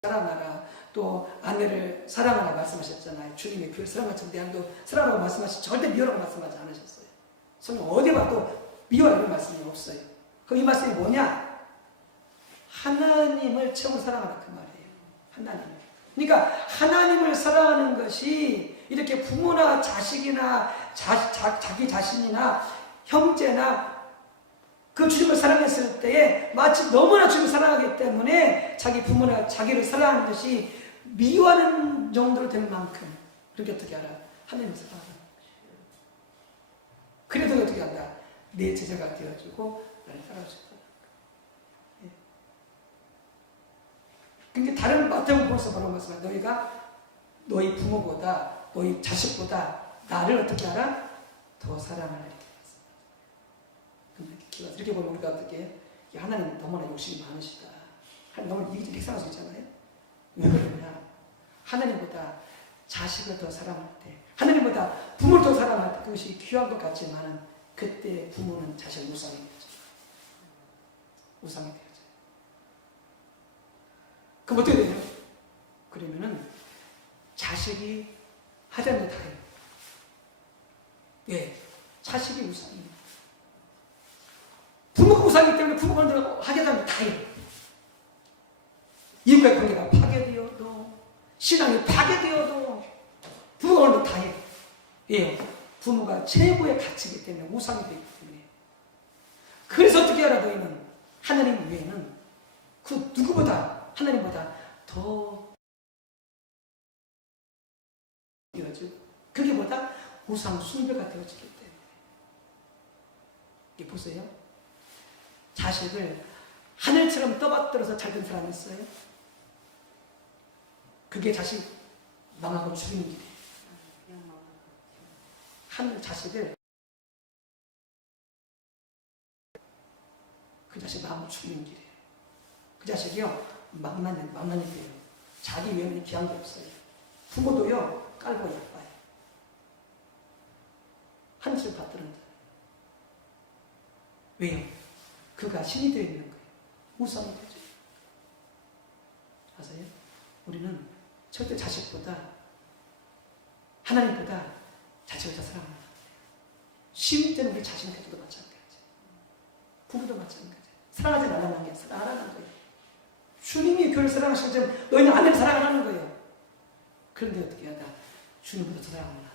사랑하라, 또 아내를 사랑하라 말씀하셨잖아요. 주님의 교회 사랑하신 대한도 사랑하라고 말씀하시, 절대 미워라고 말씀하지 않으셨어요. 성경 어디 봐도 미워라는 말씀이 없어요. 그럼 이 말씀이 뭐냐? 하나님을 최고로 사랑하라 그 말이에요. 하나님. 그러니까 하나님을 사랑하는 것이 이렇게 부모나 자식이나 자기 자신이나 형제나 그 주님을 사랑했을 때에 마치 너무나 주님을 사랑하기 때문에 자기 부모나 자기를 사랑하는 것이 미워하는 정도로 될 만큼, 그렇게 어떻게 알아? 하나님을 사랑하는 거예요. 그래도 어떻게 한다? 내 제자가 되어주고 나를 따라줄 거야. 예. 그러니까 다른 마태복음 보면서 뭐라고 말씀하냐? 너희가 너희 부모보다 너희 자식보다 나를 어떻게 알아? 더 사랑하라 이렇게 말씀합니다. 이렇게 보면 우리가 어떻게, 하나님은 너무나 욕심이 많으시다. 하나님 너무 이렇게 생각할 수 있잖아요. 왜 그러냐? 하나님보다 자식을 더 사랑할 때, 하나님보다 부모를 더 사랑할 때 그것이 귀한 것 같지만은 그때 부모는 자식을 우상이 되죠. 우상이 되죠. 그럼 어떻게 되냐? 그러면은 자식이 하자는 다 해요. 예, 자식이 우상이에요. 부모가 우상이기 때문에 부모가 하자는 다 해요. 이웃과의 관계가 파괴되어도, 신앙이 파괴되어도 부모가 다 해요. 예, 부모가 최고의 가치이기 때문에, 우상이 되기 때문에. 그래서 어떻게 알아? 너희는 하나님 외에는 그 누구보다, 하나님보다 더 되어지고, 그게 뭐다? 우상 숭배가 되어지기 때문에. 이게 보세요. 자식을 하늘처럼 떠받들어서 잘 된 사람이 있어요? 그게 자식 망하고 죽이는 길이에요. 하늘 자식을, 그 자식 망하고 죽이는 길이에요. 그 자식이요, 망나니 돼요. 자기 외면이 귀한 게 없어요. 부모도요, 깔고 예뻐요. 하늘처럼 받드는 자. 왜요? 그가 신이 되어 있는 거예요. 우상이 되죠. 아세요? 우리는 절대 자식보다, 하나님보다 자식을 더 사랑하는 거예요. 쉬울 때는 우리 자신한테도 마찬가지예요. 부부도 마찬가지예요. 사랑하지 말라는 게 사랑하라는 거예요. 주님이 교회를 사랑하시는 것처럼 너희는 아내를 사랑하라는 거예요. 그런데 어떻게 하다 주님보다 더 사랑합니다.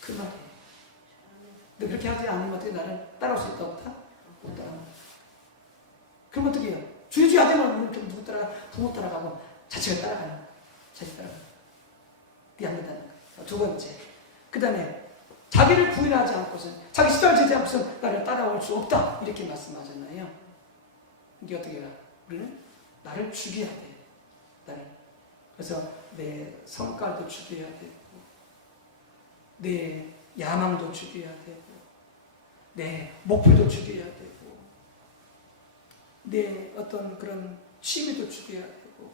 그 말이에요. 근데 그렇게 하지 않으면 어떻게 나를 따라올 수 있다 없다? 못 따라갑니다. 그럼 어떻게 해요? 주의 하지만 우리는 누구 따라가? 부모 따라가고 자식을 따라가는 거예요. 자식 따라가는 거예요. 그게 안 된다는 거예요. 두 번째. 그 다음에 자기를 부인하지 않고서 자기 시달을 지지 않고서 나를 따라올 수 없다. 이렇게 말씀하셨나요? 이게 어떻게 해요? 우리는 나를 죽여야 돼. 나를. 그래서 내 성깔도 죽여야 되고, 내 야망도 죽여야 되고, 내 목표도 죽여야 되고, 내 어떤 그런 취미도 죽여야 되고,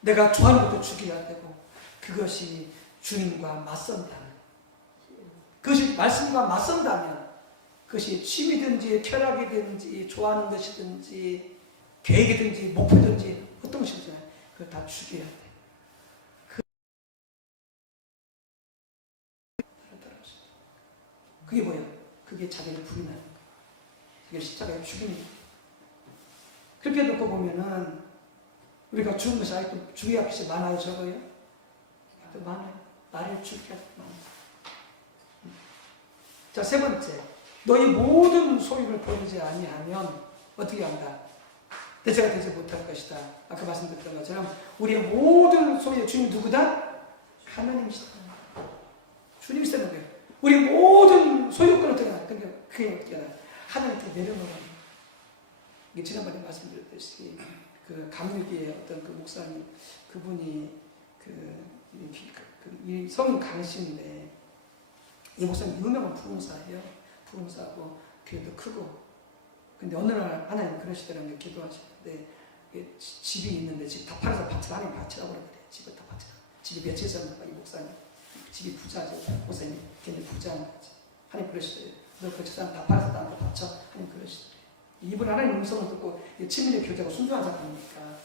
내가 좋아하는 것도 죽여야 되고, 그것이 주님과 맞선다면, 그것이 말씀과 맞선다면, 그것이 취미든지 쾌락이든지 좋아하는 것이든지 계획이든지 목표든지 어떤 것이든지 그걸 다 죽여야 돼. 그게 뭐예요? 그게 자기를 부인하는 거예요. 자기를 십자가에 죽이는 거예요. 그렇게 놓고 보면은 우리가 죽은 것이 아직도 죽여야 할 것이 많아요, 적어요? 또 많아요. 나를 죽여야 많아요. 자, 세 번째. 너희 모든 소유를 버리지 아니하면 어떻게 한다? 대체가 되지 못할 것이다. 아까 말씀드렸던 것처럼 우리의 모든 소유의 주님 누구다? 하나님이시다. 주님이 쓰는 거예요. 우리 모든 소유권을 어떻게 하나? 그게 어떻게 하나? 하나님께 내려놓으라. 이게 지난번에 말씀드렸듯이 그 감리교의 어떤 그 목사님 그분이 이 성인 강신인데 이 목사님 유명한 부흥사예요. 부흥사하고 교회도 크고. 근데 어느 날 하나님 그러시더라고요. 기도하시는데 집이 있는데 집 다 팔아서 바치라. 하나님 바치라고 그러더래요. 집을 다 바치라. 집이 몇채 있었는가 이 목사님. 집이 부자죠. 목사님 걔네 부자인 거지. 하나님 그러시더래요. 너 그 재산 다 팔아서 나한테 바쳐. 하나님 그러시더래요. 이분 하나님 음성을 듣고 친밀의 교제가 순종한 사람이니까.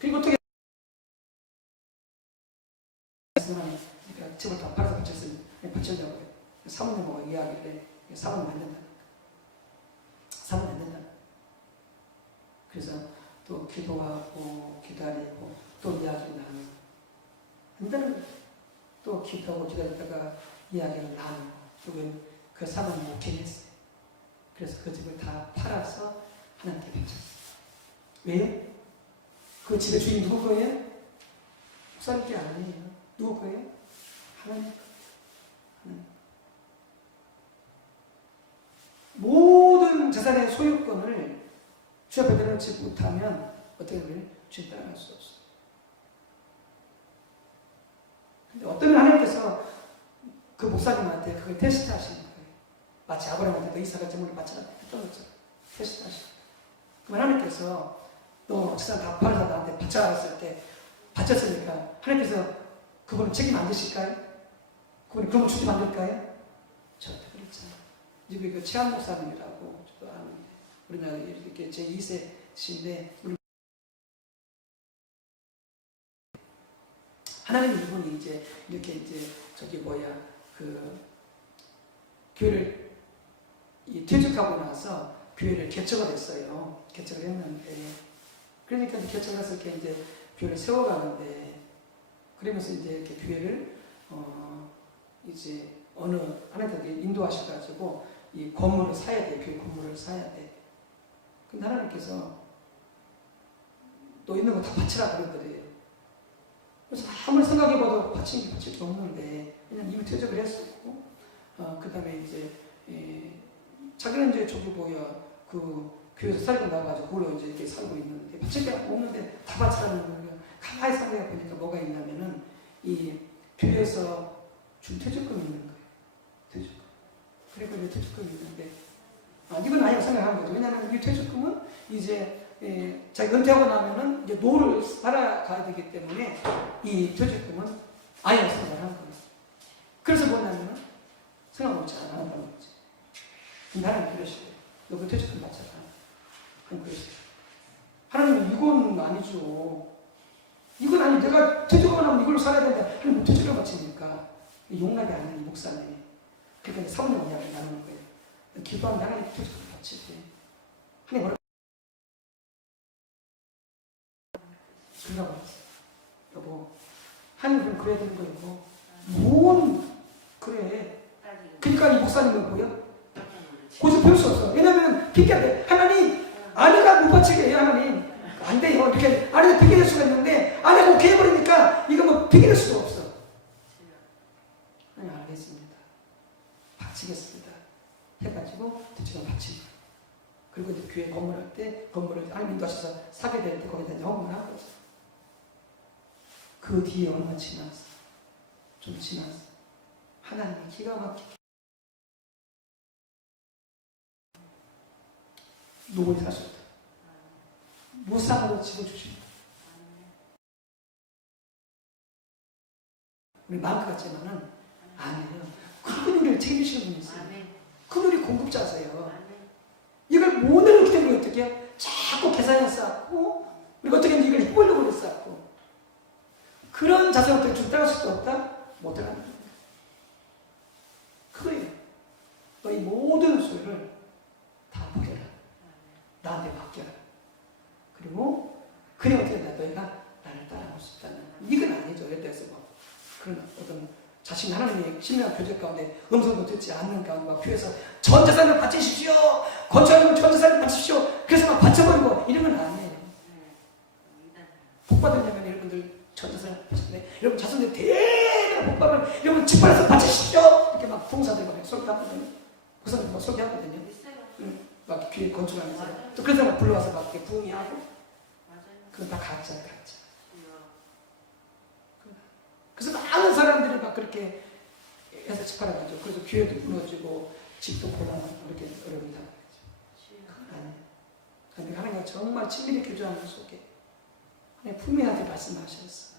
그리고 어떻게 그러니까 집을 다 팔아서 바쳤으니 바쳤냐고 해요. 사모님하고 이야기를 사모님 안 된다. 사모님 안 된다. 그래서 또 기도하고 기다리고 또 이야기를 나누고 안 되는 거예요. 또 기도하고 기다리다가 이야기를 나누고 그건 그 사모님 목회했어요. 그래서 그 집을 다 팔아서 하나님께 바쳤어요. 왜요? 그 집의 주인 누구 거예요? 목사님 게 아니에요. 누구 거예요? 하나님. 모든 재산의 소유권을 주 앞에 내려놓지 못하면 어떻게 보면 주님 따라갈 수 없어요. 근데 어떤 하나님께서 그 목사님한테 그걸 테스트 하시는 거예요. 마치 아브라함한테 너 이삭을 제물로 바쳐라 했던 것처럼 테스트 하시는 거예요. 그럼 하나님께서 너 재산 다 팔아서 나한테 바쳐라 했을 때 바쳤으니까 하나님께서 그분은 책임 안 지실까요? 그분이 그분 주지 만들까요? 절대 그렇잖아요. 이게 그 최한 목사님이라고 저도 아는데 우리나라 이렇게 제 2세신데 우리 하나님 이분이 이제 이렇게 이제 그 교회를 퇴직하고 나서 교회를 개척을 했어요. 개척을 했는데 그러니까 개척을 해서 이렇게 이제 교회를 세워가는데 그러면서 이제 이렇게 교회를 이제 어느 하나님께 인도하셔가지고 이 건물을 사야 돼. 교회 건물을 사야 돼. 근데 하나님께서 너 있는 거 다 바치라 그러더래요. 그래서 아무리 생각해봐도 바칠 게 없는데 그냥 이미 퇴직을 했었고 그 다음에 이제 자기는 이제 그 교회에서 살고 나가지고 그걸로 이제 이렇게 살고 있는데 바칠 게 없는데 다 바치라는 거예요. 가만히 생각해 보니까 뭐가 있냐면은 이 교회에서 준 퇴직금이 있는 거예요. 퇴직금. 그리고 이제 퇴직금이 있는데 이건 아니라고 생각하는 거죠. 왜냐하면 이 퇴직금은 이제 자기 은퇴하고 나면은 이제 노후를 살아가야 되기 때문에 이 퇴직금은 아니라고 생각하는 거예요. 그래서 뭐냐면은 생각 없지 않아 한다는 거지. 나는 그러시고요. 너 그 퇴직금 받잖아. 그럼 그러시고요. 하나님은 이건 아니죠. 이건 아니 내가 퇴직하고 나면 이걸로 살아야 된다. 하나님 퇴직을 바치니까 용납이 안 되는 이 목사님이 그러니까 사모님 이야기 나누는 거예요. 기도하면 하나님 퇴직을 바치지. 하나님 뭐라 그러라고 했어. 여보, 하나님 그래야 되는 거예요. 뭔 그래. 그러니까 이 목사님은 뭐야? 고집 배울 수 없어. 왜냐면 핑계대. 하나님 아내가 못 받치게 해요. 하나님 안 돼요. 이렇게 아내가 핑계 댈 수가 있는데 아내가 오케이 해버리니까 이거 뭐 핑계 댈 수도 없어. 아니 알겠습니다. 바치겠습니다. 해가지고 대충 바치고 그리고 이제 교회 건물할 때 건물을 하나님 인도하셔서 사게 될 때 거기다 이제 헌금을 한 거죠. 그 뒤에 얼마 지났어. 좀 지났어. 하나님이 기가 막히게 노후에 사셨다. 무상으로 집을 주신다. 우리 마음껏 같지만은 아니에요. 큰 우리를 책임지시는 분이 있어요. 큰 우리 공급자세요. 이걸 못 내놓기 때문에 어떻게 자꾸 계산해 쌓고 우리가 어떻게 이걸 해보려고 쌓고 그런 자세가 어떻게 좀 따라갈 수도 없다? 못 따라가는 거예요. 그래요. 너희 모든 소유를 다 버려라. 나한테 맡겨라. 그리고 그래 어떻게 된다. 너희가 나를 따라갈 수 있다는 이건 아니죠. 예를 들어서 뭐 그런 어떤 자신 하나님의 신명한 교제 가운데 음성도 듣지 않는 가운데 막 교회에서 전 재산을 바치십시오. 건축하면 전 재산을 바치십시오. 그래서 막 바쳐버리고 이런 건 아니에요. 복 받으려면 여러분들 전 재산을 바치는데 여러분 자손들 대단한 복 받으면 여러분 집안에서 바치십시오. 이렇게 막 봉사들 막 설교하거든요. 목사님 막 설교하거든요. 막 교회 건축하면서 또 그런 사람 불러와서 막 이렇게 부흥이하고 그건 다 가짜야 가짜. 그래서 많은 사람들이 막 그렇게 해서 집팔아가지고 그래서 교회도 무너지고 집도 고난하고 그렇게 어려움이 당하죠. 그건 아니에요. 그러니까 하나님과 정말 친밀히 교제하는 속에 하나님 분명하게 말씀하셨어.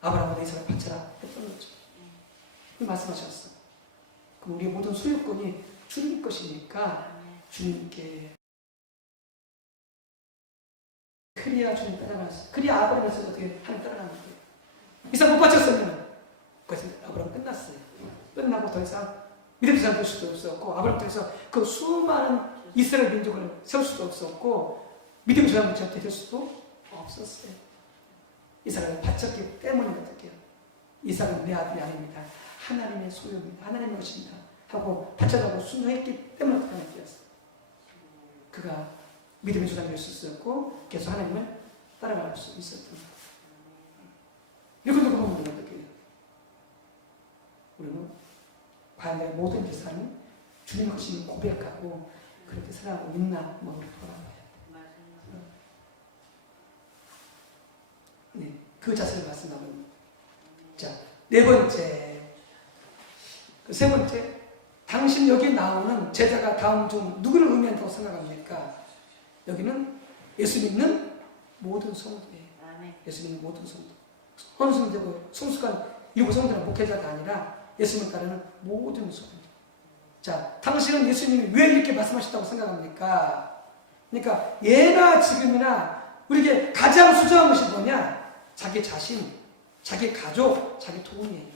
아브라함보다 이삭을 바쳐라 했던 거죠. 그 말씀하셨어. 그럼 우리의 모든 소유권이 주님 것이니까 주님께 그래야 주님 따라가서 그래야 아브라함에서 어떻게 하나님 따라가는 거예요. 이삭 못 바쳤으면 그래서 아브라함 끝났어요. 끝나고 더 이상 믿음의 사람 될 수도 없었고 아브라함 통해서 그 수많은 이스라엘 민족을 세울 수도 없었고 믿음의 사람을 될 수도 없었어요. 이삭을 바쳤기 때문에 어떻게 해요? 이삭은 내 아들이 아닙니다. 하나님의 소유입니다. 하나님의 것입니다. 하고 바쳐라고 순종했기 때문에 어떻게 하나 되었어요. 그가 믿음의 조상이 될 수 있었고 계속 하나님을 따라갈 수 있었던 거예요. 이렇게 보면 우리는 어떻게 해요? 우리는 과연 내 모든 재산은 주님 것임을 고백하고 그렇게 살아가고 있나 뭐 우리 돌아봐야 돼. 네, 그 자세를 말씀하고 자, 네 번째 그 세 번째 당신 여기 나오는 제자가 다음 중 누구를 의미한다고 생각합니까? 여기는 예수 믿는 모든 성도예요. 예수 믿는 모든 성도. 어느 성도고 성숙한 일부 성도는 목회자가 아니라 예수님을 따르는 모든 성도. 자, 당신은 예수님이 왜 이렇게 말씀하셨다고 생각합니까? 그러니까 예나 지금이나 우리에게 가장 소중한 것이 뭐냐? 자기 자신, 자기 가족, 자기 돈이에요.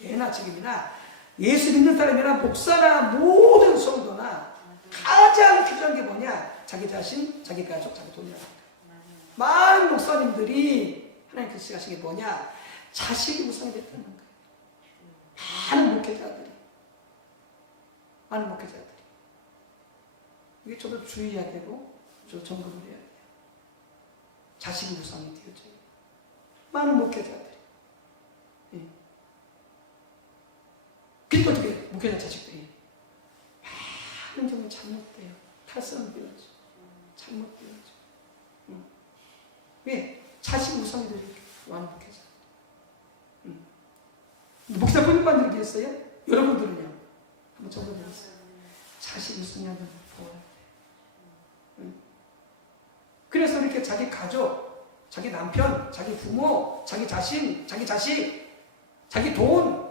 예나 지금이나 예수 믿는 사람이나 목사나 모든 성도나 가장 필요한 게 뭐냐? 자기 자신, 자기 가족, 자기 돈이라고 합니다. 많은 목사님들이 하나님께서 시작하신 게 뭐냐? 자식이 우상이 됐다는 거예요. 많은 목회자들이. 이게 저도 주의해야 되고, 저도 점검을 해야 돼요. 자식이 우상이 되어져요. 많은 목회자들이. 그리고 어떻게 목회자 자식들이 많은 점을 잘못돼요. 탈선되어져. 잘못되어져. 왜? 자식 우상이 되죠. 많은 목회자. 목사뿐만 얘기했어요? 여러분들은요? 한번 적어보세요. 자식 우상이라는 보아야 돼. 그래서 이렇게 자기 가족, 자기 남편, 자기 부모, 자기 자신, 자기 자식, 자기 돈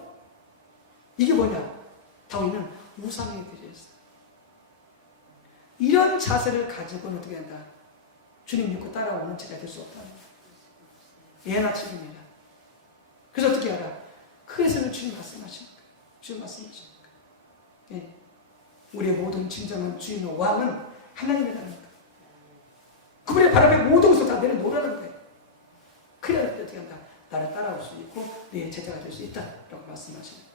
이게 뭐냐? 다 우리는 우상에 드렸어요. 이런 자세를 가지고는 어떻게 한다? 주님 믿고 따라오는 제가 될 수 없다는 거예요. 예나 지금이나. 그래서 어떻게 알아? 그래서는 주님 말씀하십니까? 주님 말씀하십니까? 예. 우리의 모든 진정한 주인의 왕은 하나님이라는 거. 그분의 발 앞에 모든 것을 다 내려놓으라는 거예요. 그래야 어떻게 한다? 나를 따라올 수 있고 네 제자가 될 수 있다라고 말씀하시는 거예요.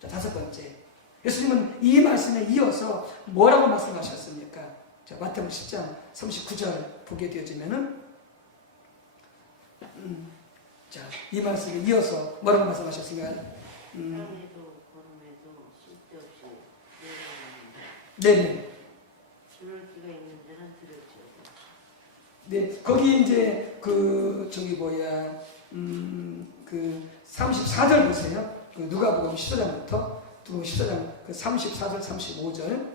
자, 다섯 번째, 예수님은 이 말씀에 이어서 뭐라고 말씀하셨습니까? 자, 마태복음 10장 39절 보게 되어지면은 자, 이 말씀에 이어서 뭐라고 말씀하셨습니까? 땅에도 걸음에도 쓸데없이 내려오는데 네, 들을 기가 있는 자는 들을지어다. 네, 거기 이제 그 34절 보세요. 그 누가복음 14장부터 14장 그 34절 35절.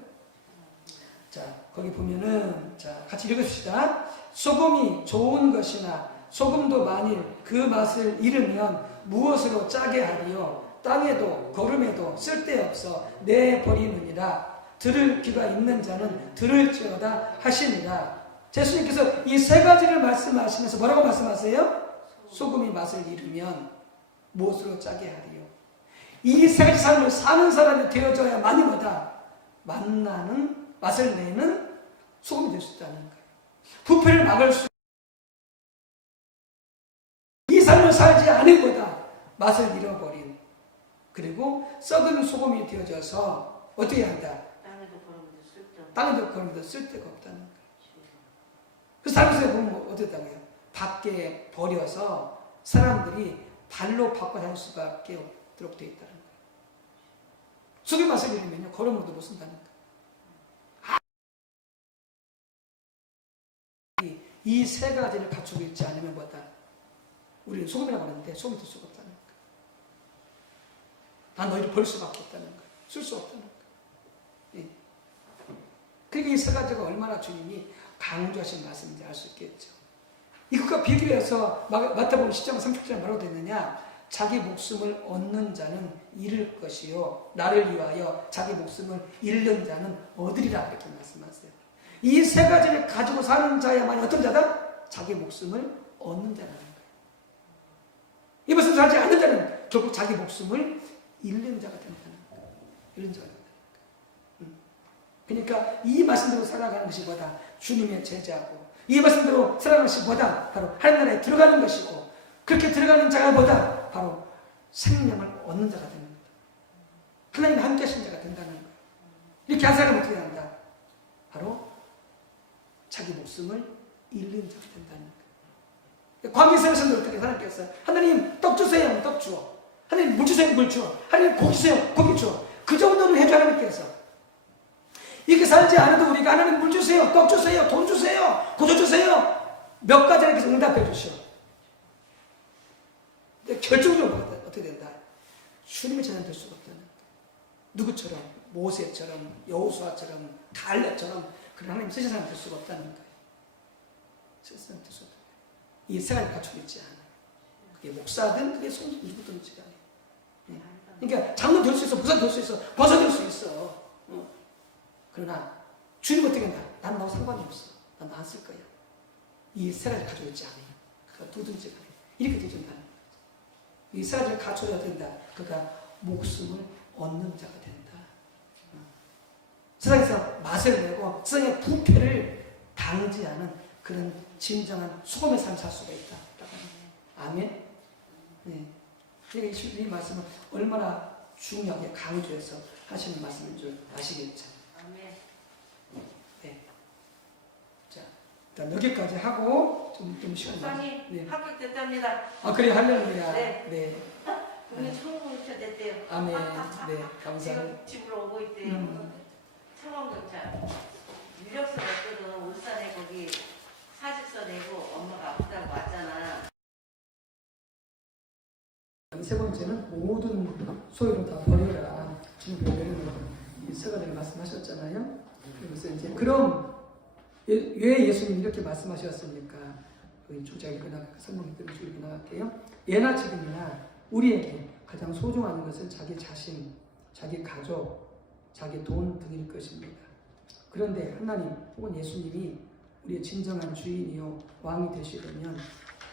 자, 거기 보면은 자, 같이 읽읍시다. 소금이 좋은 것이나 소금도 만일 그 맛을 잃으면 무엇으로 짜게 하리요? 땅에도 거름에도 쓸데없어 내버리느니라. 들을 귀가 있는 자는 들을지어다 하시니라. 예수님께서 이 세 가지를 말씀하시면서 뭐라고 말씀하세요? 소금이 맛을 잃으면 무엇으로 짜게 하리요? 이 세 가지 삶을 사는 사람이 되어져야만이 뭐다? 만나는 맛을 내는 소금이 될 수 있다는 거예요. 부패를 막을 수 이 삶을 살지 않은 거다. 맛을 잃어버린 그리고 썩은 소금이 되어져서 어떻게 한다? 땅에도 걸음에도 쓸데없는 땅에도 그런데 쓸데가 없다는 거예요. 그 사람들이 보면 어땠다고요? 밖에 버려서 사람들이 발로 바꿔 다닐 수밖에 없도록 되어 있다는 거예요. 속의 맛을 잃으면요 걸음으로도 못 쓴다는 거예요. 이 세 가지를 갖추고 있지 않으면 뭐다? 우리는 소금이라고 하는데 소금이 될 수가 없다는 거예요. 난 너희를 벌 수밖에 없다는 거예요. 쓸 수 없다는 거예요. 예. 그러니까 이 세 가지가 얼마나 주님이 강조하신 말씀인지 알 수 있겠죠. 이것과 비교해서 마태복음 10장 30절에 뭐라고 되느냐? 자기 목숨을 얻는 자는 잃을 것이요 나를 위하여 자기 목숨을 잃는 자는 얻으리라 이렇게 말씀하세요. 이 세 가지를 가지고 사는 자야만이 어떤 자다? 자기 목숨을 얻는 자라는 거예요. 이 말씀 살지 않는 자는 결국 자기 목숨을 잃는 자가 된다는 거예요. 잃는 자가 된다는 거예요. 그러니까 이 말씀대로 살아가는 것이 뭐다? 주님의 제자고, 이 말씀대로 살아가는 것이 뭐다? 바로 하나님 나라에 들어가는 것이고, 그렇게 들어가는 자가 뭐다? 바로 생명을 얻는 자가 되는 거다. 하나님과 함께 하신 자가 된다는 거예요. 이렇게 한 사람은 어떻게 한다? 바로 자기 목숨을 잃는 자가 된다는 거예요. 광야에서는 어떻게 하나님께서 하나님 떡 주세요, 떡 주어. 하나님 물 주세요, 물 주어. 하나님 고기 주세요, 고기 주어. 그 정도는 해줘야 하나님께서. 이렇게 살지 않아도 우리가 하나님 물 주세요, 떡 주세요, 돈 주세요, 고조 주세요. 몇 가지 하나님께서 응답해 주셔. 근데 결정적으로 어떻게 된다? 주님의 제자는 될 수가 없다는 거예요. 누구처럼? 모세처럼, 여호수아처럼, 갈렙처럼 그런 하나님 쓰신 사람 될 수가 없다는 거예요. 쓰신 사람 될 수가 없다. 이 세 가지를 갖추고 있지 않아요. 그게 목사든 그게 성도든 누구든 지간에. 그러니까 장로 될 수 있어, 부사 될 수 있어, 버사 될 수 있어. 그러나 주님 어떻게 한다? 난 너하고 상관이 없어. 난 안 쓸 거야. 이 세 가지를 가지고 있지 않아요. 그가 누든지 간에 이렇게 되준다는 거죠. 이 세 가지를 갖춰야 된다. 그가 목숨을 얻는 자가 된다. 세상에서 맛을 내고 세상의 부패를 방지하는 그런 진정한 수고의 삶을 살 수가 있다. 아멘. 네. 이 말씀은 얼마나 중요하게 강조해서 하시는 말씀인 줄 아시겠죠. 아멘. 네. 자, 일단 여기까지 하고 좀 시간. 목사님 네. 합격됐답니다. 아 그래 할렐루야. 네. 네. 오늘 처음 오셨댔대요. 아멘. 네. 감사합니다. 지금 집으로 오고 있대요. 청원경찰 유력서 냈거든. 울산에 거기 사직서 내고 엄마가 아프다고 왔잖아. 세 번째는 모든 소유를 다 버리라. 주님 보내는 이 세 가지를 말씀하셨잖아요. 그래서 이제 그럼 왜 예수님이 이렇게 말씀하셨습니까? 주제가 설명을 드리고 나갈게요. 예나 지금이나 우리에게 가장 소중한 것은 자기 자신, 자기 가족, 자기 돈 등일 것입니다. 그런데 하나님 혹은 예수님이 우리의 진정한 주인이요 왕이 되시려면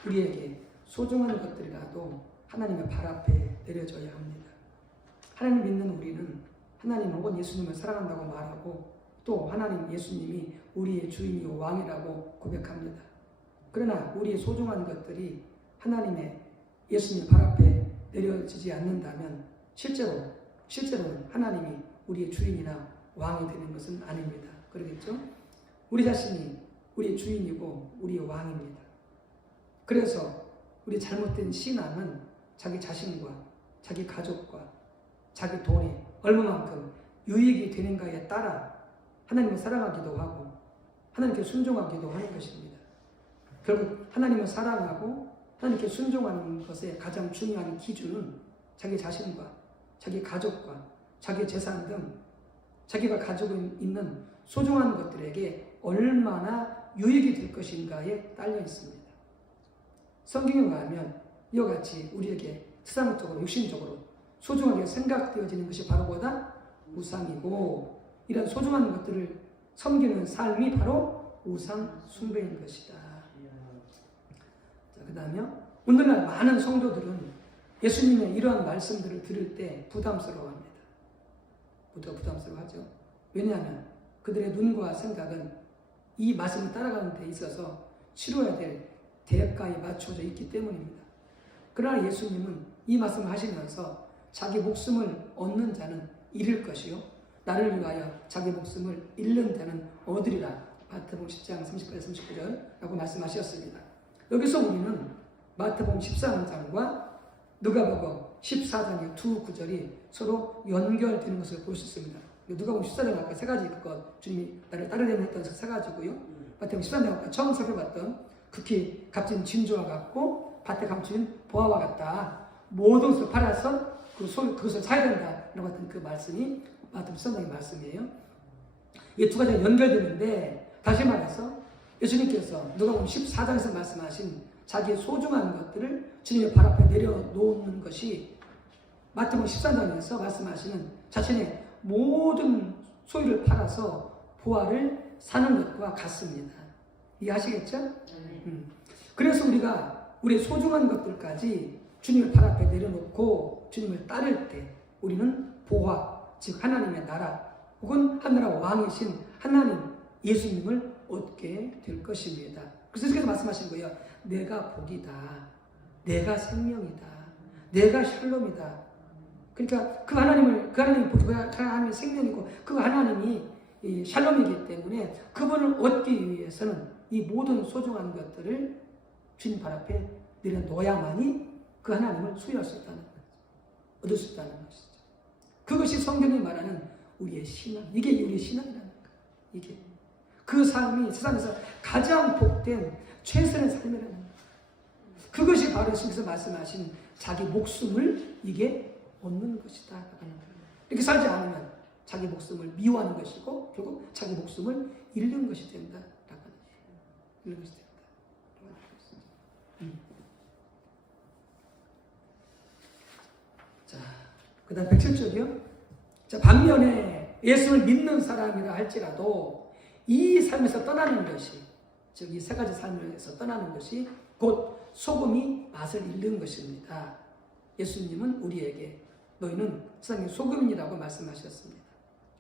우리에게 소중한 것들이라도 하나님의 발 앞에 내려줘야 합니다. 하나님 믿는 우리는 하나님 혹은 예수님을 사랑한다고 말하고 또 하나님 예수님이 우리의 주인이요 왕이라고 고백합니다. 그러나 우리의 소중한 것들이 하나님의 예수님 발 앞에 내려지지 않는다면 실제로는 하나님이 우리의 주인이나 왕이 되는 것은 아닙니다. 그러겠죠? 우리 자신이 우리의 주인이고 우리의 왕입니다. 그래서 우리 잘못된 신앙은 자기 자신과 자기 가족과 자기 돈이 얼마만큼 유익이 되는가에 따라 하나님을 사랑하기도 하고 하나님께 순종하기도 하는 것입니다. 결국 하나님을 사랑하고 하나님께 순종하는 것의 가장 중요한 기준은 자기 자신과 자기 가족과 자기 재산 등 자기가 가지고 있는 소중한 것들에게 얼마나 유익이 될 것인가에 딸려 있습니다. 성경에 의하면 이와 같이 우리에게 세상적으로 육신적으로 소중하게 생각되어지는 것이 바로 뭐다? 우상이고 이런 소중한 것들을 섬기는 삶이 바로 우상 숭배인 것이다. 자, 그 다음에 오늘날 많은 성도들은 예수님의 이러한 말씀들을 들을 때 부담스러워합니다. 부담스러워하죠. 왜냐하면 그들의 눈과 생각은 이 말씀을 따라가는 데 있어서 치러야 될 대가에 맞춰져 있기 때문입니다. 그러나 예수님은 이 말씀을 하시면서 자기 목숨을 얻는 자는 잃을 것이요 나를 위하여 자기 목숨을 잃는 자는 얻으리라. 마태복음 10장 38, 39절라고 말씀하셨습니다. 여기서 우리는 마태복음 13장과 누가복음 14장의 두 구절이 서로 연결되는 것을 볼 수 있습니다. 누가복음 14장 아까 세 가지 그것 주님이 나를 따르려면 했던 세 가지고요. 마태복음 13장 아까 처음 살펴봤던 극히 값진 진주와 같고 밭에 감춘 보화와 같다. 모든 것을 팔아서 그것을 사야 된다. 라고 했던 그 말씀이 마태복음 13장의 말씀이에요. 이 두 가지가 연결되는데 다시 말해서 예수님께서 누가복음 14장에서 말씀하신 자기의 소중한 것들을 주님의 발 앞에 내려놓는 것이 마태복음 13장에서 말씀하시는 자신의 모든 소유를 팔아서 보화를 사는 것과 같습니다. 이해하시겠죠? 그래서 우리가 우리의 소중한 것들까지 주님의 발 앞에 내려놓고 주님을 따를 때 우리는 보화, 즉 하나님의 나라 혹은 하늘나라 왕이신 하나님 예수님을 얻게 될 것입니다. 그래서 계속 말씀하신 거예요. 내가 복이다. 내가 생명이다. 내가 샬롬이다. 그러니까 그 하나님이 생명이고 그 하나님이 샬롬이기 때문에 그분을 얻기 위해서는 이 모든 소중한 것들을 주님 발 앞에 내려놓아야만이 그 하나님을 수여할 수 있다는 거죠. 얻을 수 있다는 것이죠. 그것이 성경이 말하는 우리의 신앙. 이게 우리의 신앙이라는 거예요. 이게. 그 삶이 세상에서 가장 복된 최선의 삶이라는 거예요. 그것이 바로 예수님께서 말씀하신 자기 목숨을 이게 얻는 것이다. 이렇게 살지 않으면 자기 목숨을 미워하는 것이고 결국 자기 목숨을 잃는 것이 된다. 잃는 것이 된다. 자, 그 다음 107쪽이요. 자, 반면에 예수를 믿는 사람이라 할지라도 이 삶에서 떠나는 것이, 즉 이 세 가지 삶에서 떠나는 것이 곧 소금이 맛을 잃는 것입니다. 예수님은 우리에게 너희는 세상의 소금이라고 말씀하셨습니다.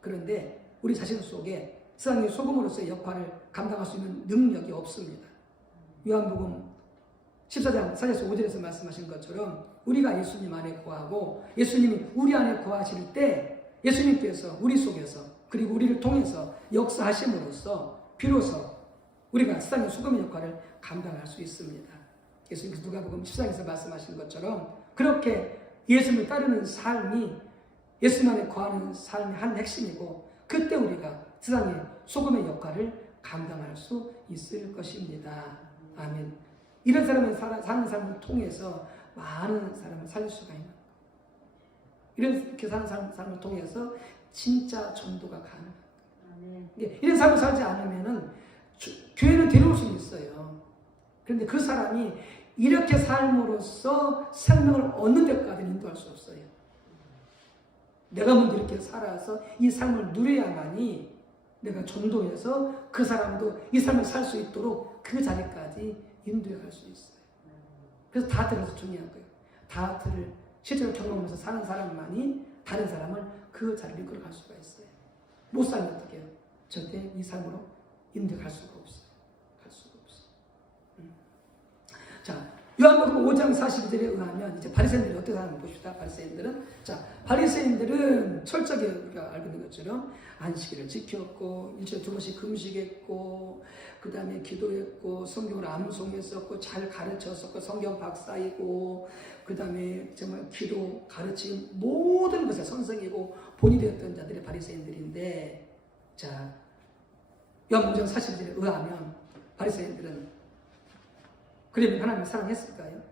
그런데 우리 자신 속에 세상의 소금으로서의 역할을 감당할 수 있는 능력이 없습니다. 요한복음 14장 4절에서 5절에서 말씀하신 것처럼 우리가 예수님 안에 거하고 예수님이 우리 안에 거하실 때 예수님께서 우리 속에서 그리고 우리를 통해서 역사하심으로써 비로소 우리가 세상의 소금의 역할을 감당할 수 있습니다. 예수님께서 누가복음 14장에서 말씀하신 것처럼 그렇게 예수님을 따르는 삶이 예수님 안에 거하는 삶의 한 핵심이고 그때 우리가 세상의 소금의 역할을 감당할 수 있을 것입니다. 아멘. 이런 사람을 사는 삶을 통해서 많은 사람을 살릴 수가 있는 거예요. 이렇게 사는 삶을 통해서 진짜 전도가 가능한 거예요. 이런 삶을 살지 않으면은 교회는 데려올 수 있어요. 그런데 그 사람이 이렇게 삶으로써 생명을 얻는 데까지는 인도할 수 없어요. 내가 먼저 이렇게 살아서 이 삶을 누려야만이 내가 전도해서 그 사람도 이 삶을 살 수 있도록 그 자리까지 인도해 갈 수 있어요. 그래서 다트가 중요한 거예요. 다트를 실제로 경험하면서 사는 사람만이 다른 사람을 그 자리를 이끌어 갈 수가 있어요. 못 살면 어떻게 해요? 절대 이 삶으로 인도갈 수가 없어요. 갈 수가 없어요. 자, 요한복음 5장 42절에 의하면 이제 바리새인들이 어떻게 하는지 봅시다. 바리새인들은 철저하게 우리가 알고 있는 것처럼 안식일을 지켰고 일주일에 2번씩 금식했고 그 다음에 기도했고 성경을 암송했었고 잘 가르쳤었고 성경 박사이고 그 다음에 정말 기도 가르침 모든 것에 선생이고 본이 되었던 자들이 바리새인들인데, 자, 요한복음 5장 42절에 의하면 바리새인들은 그러면 하나님을 사랑했을까요?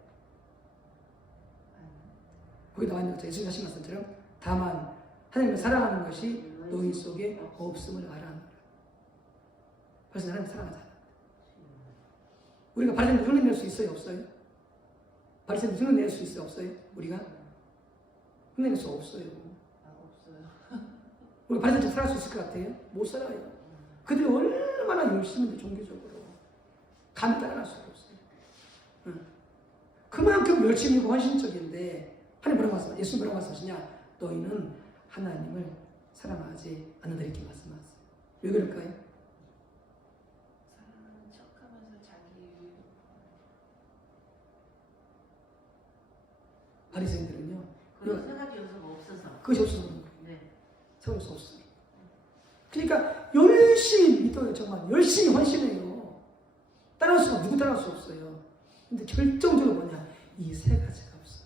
거기 나와 있는 것처럼 예수님 하신 말씀처럼 다만 하나님을 사랑하는 것이 너희 속에 없음을 알아. 그래서 하나님 사랑하지 않아. 우리가 바리새인들 흉내낼 수 있어요? 없어요? 바리새인들 흉내낼 수 있어요? 없어요? 우리가? 흉내낼 수 없어요. 우리가 바리새인들 살아갈 수 있을 것 같아요? 못 살아요. 그들이 얼마나 열심인데 종교적으로 감히 따라갈 수가 없어요. 그만큼 열심히고 헌신적인데 하나님 뭐라고 말씀하세요? 예수님 뭐라고 말씀하시냐? 너희는 하나님을 사랑하지 않는다 이렇게 말씀하세요. 왜 그럴까요? 사랑하는 척하면서 자기 바리새인들은요. 그런 생각이 요소가 없어서. 그것이 없어서 그런 거예요. 네. 세울 수 없어요. 그러니까 열심히 믿어요. 정말 열심히 헌신해요. 따라올 수가 누구 따라올 수 없어요. 근데 결정적으로 뭐냐? 이 세 가지가 없어.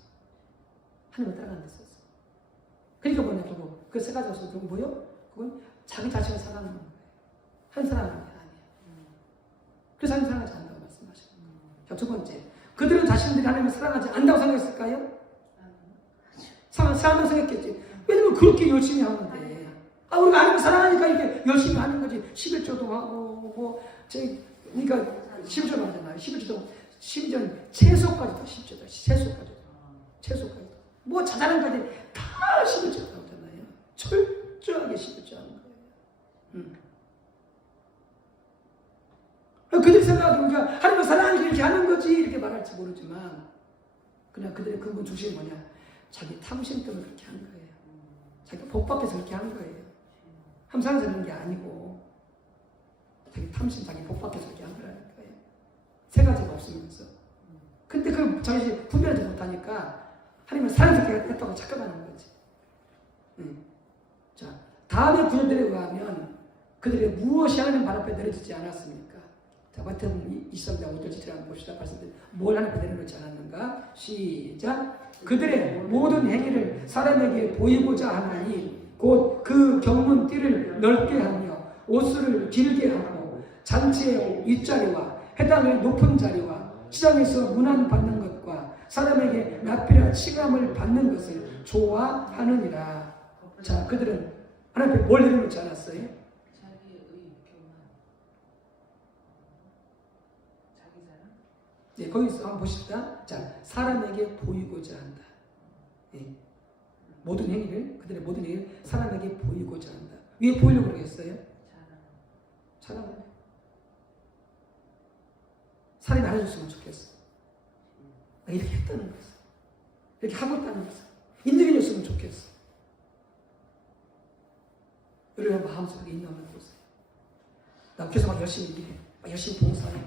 하나님을 따라가는 데 있어서. 그러니까 뭐냐? 결국 그 세 가지가 없어. 결국 뭐요? 그건 자기 자신을 사랑하는 거예요. 하나님 사랑하는 게 아니에요. 그래서 하나님 사랑하지 않는다고 말씀하시는 거예요. 자, 두 번째. 그들은 자신들이 하나님을 사랑하지 않는다고 생각했을까요? 사랑한다고 생각했지. 왜냐면 그렇게 열심히 하는데. 우리가 하나님을 사랑하니까 이렇게 열심히 하는 거지. 11조도 하고, 그러니까 11조도 하잖아요. 11조도 심지어 채소까지도 10조다. 채소까지도. 뭐 자잘한까지 다 11조 나오잖아요. 철저하게 11조 하는 거예요. 그들 생각하기에 우리가 하나님을 사랑하니까 이렇게 하는 거지 이렇게 말할지 모르지만 그냥 그들의 근본 중심이 뭐냐? 자기 탐심 때문에 그렇게 하는 거예요. 자기가 복받아서 그렇게 하는 거예요. 함상에서 하는 게 아니고 자기 탐심, 자기 복받아서 그렇게 하는 거예요. 세 가지가 없으면서. 근데 그걸 자기 분별하지 못하니까 하나님은 사랑스럽게 했다고 착각하는 거지. 자, 다음의 구절들에 의하면 그들이 무엇이 하나님 발 앞에 내려지지 않았습니까? 자, 마태복음 23장 5절 7절 한번 봅시다. 뭘 하나님 앞에 내려놓지 않았는가? 시작. 그들의 모든 행위를 사람에게 보이고자 하나니 곧 그 경문 띠를 넓게 하며 옷을 길게 하고 잔치의 윗자리와 해당의 높은 자리와 시장에서 문안받는 것과 사람에게 납비라 칭함을 받는 것을 좋아하느니라. 자, 그들은 하나님 앞에 뭘 내려놓지 않았어요? 자기의 교만, 자기 자랑. 네, 거기서 한번 보십시다. 자, 사람에게 보이고자 한다. 네. 모든 행위를, 그들의 모든 행위를 사람에게 보이고자 한다. 왜 보이려고 그러겠어요? 자랑을. 사람이 알아줬으면 좋겠어. 이렇게 했다는 거죠. 이렇게 하고 있다는 거죠. 인정해줬으면 좋겠어. 여러분 마음속에 인정을 보세요. 나 교회에서 막 열심히 일해. 막 열심히 봉사해.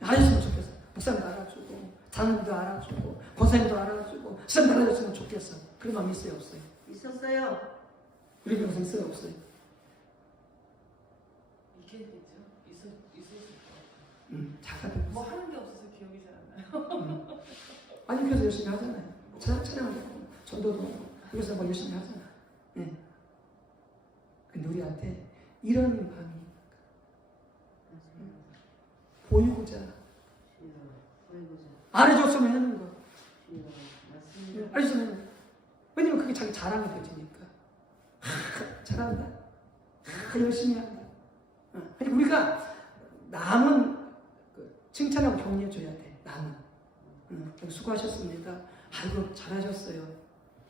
알아줬으면 좋겠어. 목사님도 알아주고, 장로님도 알아주고, 권사님도 알아주고, 시장도 알아줬으면 좋겠어. 그런 마음이 있어요, 없어요? 있었어요. 우리 교회에서 있어요, 없어요? 있겠죠. 있었을 것 같아요. 잘하고 뭐 하는 게 없어서 기억이 잘 안 나요. 아니 그래서 열심히 하잖아요. 찬양하고 전도도 하고 그래서 뭐 열심히 하잖아. 네. 근데 우리한테 이런 마음이 보이고자 알아줬으면 하는 거. 알아줬으면 하는 거. 왜냐면 그게 자기 자랑이 되니까. 잘한다. 열심히 한다. 아니 우리가 남은 칭찬하고 격려해줘야 돼. 남은. 수고하셨습니다. 아이고 잘하셨어요.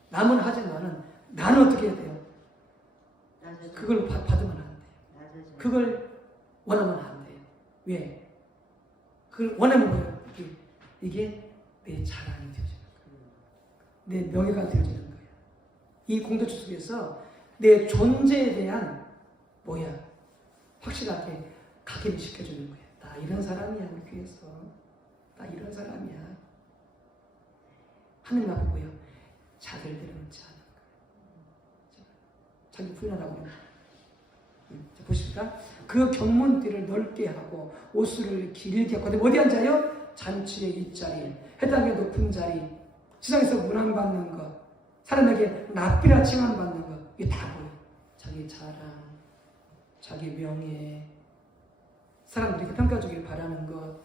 남은 하지만은 나는 어떻게 해야 돼요? 그걸 받으면 안 돼. 그걸 원하면 안 돼. 왜? 그걸 원하면 뭐예요? 이게 내 자랑이 되어지는 거예요. 내 명예가 되어지는 거예요. 이 공동체 속에서 내 존재에 대한 뭐야? 확실하게 각인을 시켜주는 거예요. 나 이런 사람이야, 우리 교회에서. 나 이런 사람이야. 하느님 앞에 보여. 자들들은 않지 않은 거예요. 자기 부인하라고. 보십니까? 그 경문띠를 넓게 하고 옷을 길게 하고 어디 앉아요? 잔치의 윗자리, 해당의 높은 자리, 세상에서 문안받는 것, 사람에게 납비라 칭함받는 것, 이게 다 보여. 자기 자랑, 자기 명예, 사람들이 평가주길 바라는 것,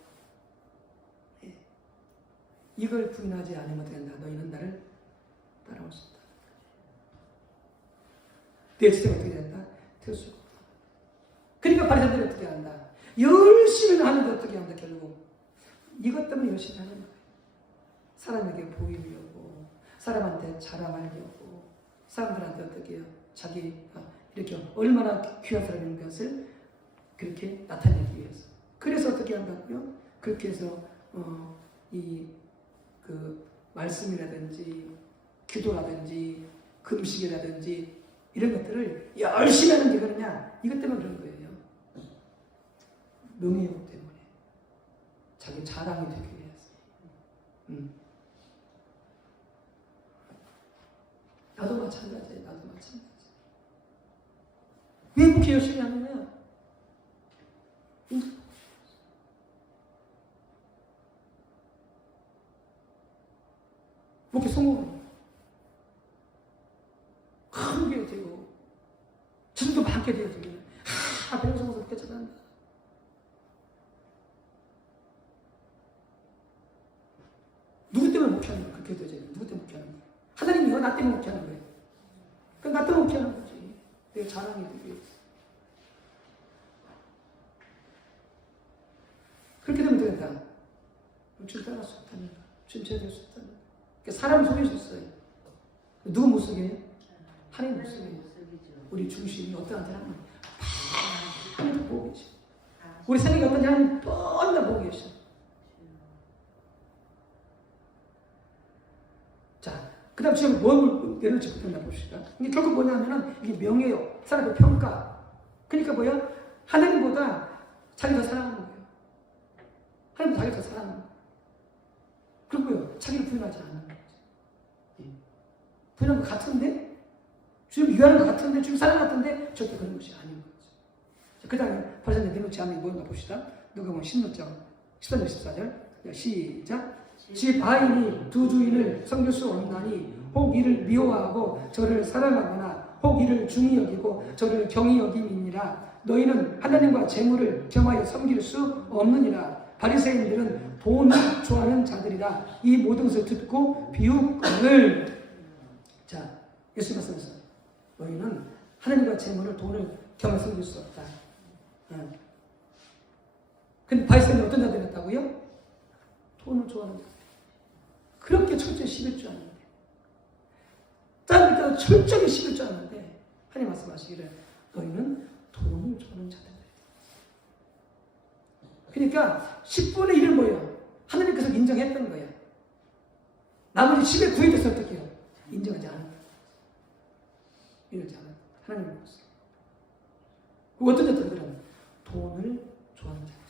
이걸 부인하지 않으면 된다. 너희는 나를 따라올 수 없다. 내 지대가 어떻게 된다? 될 수가 없다. 그러니까 바리새인들이 어떻게 한다? 열심히 하는데 어떻게 한다? 결국 이것 때문에 열심히 하는 거예요. 사람에게 보이려고, 사람한테 자랑하려고, 사람들한테 어떻게 해요? 자기 이렇게 얼마나 귀한 사람인 것을 그렇게 나타내기 위해서. 그래서 어떻게 한다고요? 그렇게 해서 그 말씀이라든지 기도라든지 금식이라든지 이런 것들을 열심히 하는 게 그러냐? 이것 때문에 그런 거예요. 명예욕 때문에. 자기 자랑이 되기 위해서. 나도 마찬가지예요. 나도 마찬가지. 왜 그렇게 열심히 하느냐? 그렇게 성공을 크게 되고 지금도 많게 되어지고 배우성에서 그렇게 잘한다. 누구 때문에 못 하는 거야? 그렇게 되어져요. 누구 때문에 못 하는 거야? 하나님이 나 때문에 못 하는 거예요. 그러니까 나 때문에 못 하는 거지. 내 자랑이 되기 위해서. 그렇게 되면 되겠다. 주님 따라갈 수 없다니까. 주님 제대할 수 없다니까. 사람 속일 수 있어요. 누구 못 속여요? 하나님 못 속여요. 우리 중심이 어떠한지 하나님 하나님 보고 계셔. 우리 생각이 어떤지 하나님 뻔히 보고 계셔. 자, 그 다음 지금 뭘 예를 들어 봅시다. 이게 결국 뭐냐면은 이게 명예요. 사람의 평가. 그러니까 뭐야? 하나님보다 자기가 사랑하는 거예요. 하나님 자기가 더 사랑하는 거예요. 그리고요, 자기를 부인하지 않는 거지. 부인하는 것 같은데? 주님 위하는 것 같은데? 주님 사랑 같은데? 절대 그런 것이 아닌 거지. 그 다음에 바리새인들 내놓지 않는 게 뭔가 봅시다. 누가복음 16장 13절 14절 시작. 지 바인이 두 주인을 섬길 수 없나니 혹 이를 미워하고 저를 사랑하거나 혹 이를 중히 여기고 저를 경히 여김이니라. 너희는 하나님과 재물을 겸하여 섬길 수 없느니라. 바리새인들은 돈을 좋아하는 자들이라. 이 모든 것을 듣고 비웃거늘. 자, 예수 말씀에서 너희는 하나님과 재물을 돈을 겸하여 섬길 수 없다. 근데 바리새인은 어떤 자들이었다고요? 돈을 좋아하는 자들. 그렇게 철저히 11주 하는데, 짜니까 철저히 11주 하는데, 하나님 말씀하시기를 너희는 돈을 좋아하는 자들이다. 그러니까 10분의 1은 뭐예요? 하나님께서 인정했던 거예요. 나머지 10의 9에 대해서 어떻게 해요? 인정하지 않았다. 이러지 않았다. 하나님을 봤어요. 어떤 자들은 돈을 좋아하는 자들이다.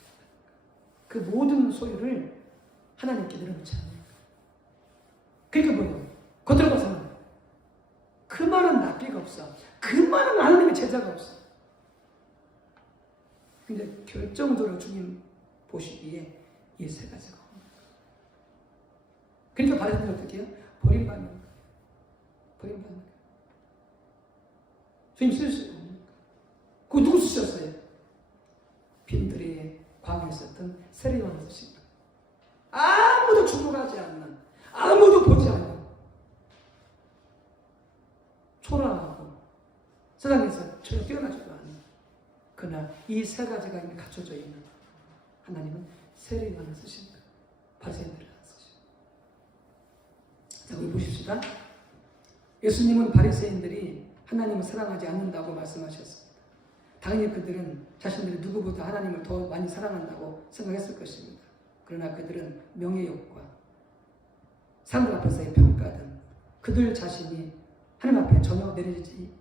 그 모든 소유를 하나님께 내려놓지 않아요. 그러니까 뭐예요? 겉으로 봐서는 그 많은 납비가 없어. 그 많은 하나님의 제자가 없어. 근데 결정적으로 주님 보시기에 이 세 가지가 없는 거예요. 그러니까 바리새인들은 어떻게 해요? 버림받는 거예요. 버림받는 거예요. 주님 쓸 수 없는 거예요. 그거 누구 쓰셨어요? 빈들의 광야에 있었던 세례요한을 쓰신 거예요. 아무도 주목하지 않는, 아무도 보지 않는, 초라하고 세상에서 전혀 뛰어나지도 않는, 그러나 이 세 가지가 이미 갖춰져 있는 하나님은 세례요한을 쓰신 거예요. 바리새인들을 안 쓰시고. 자, 우리 보십시다. 예수님은 바리새인들이 하나님을 사랑하지 않는다고 말씀하셨습니다. 당연히 그들은 자신들이 누구보다 하나님을 더 많이 사랑한다고 생각했을 것입니다. 그러나 그들은 명예욕과 사람들 앞에서의 평가 등 그들 자신이 하나님 앞에 전혀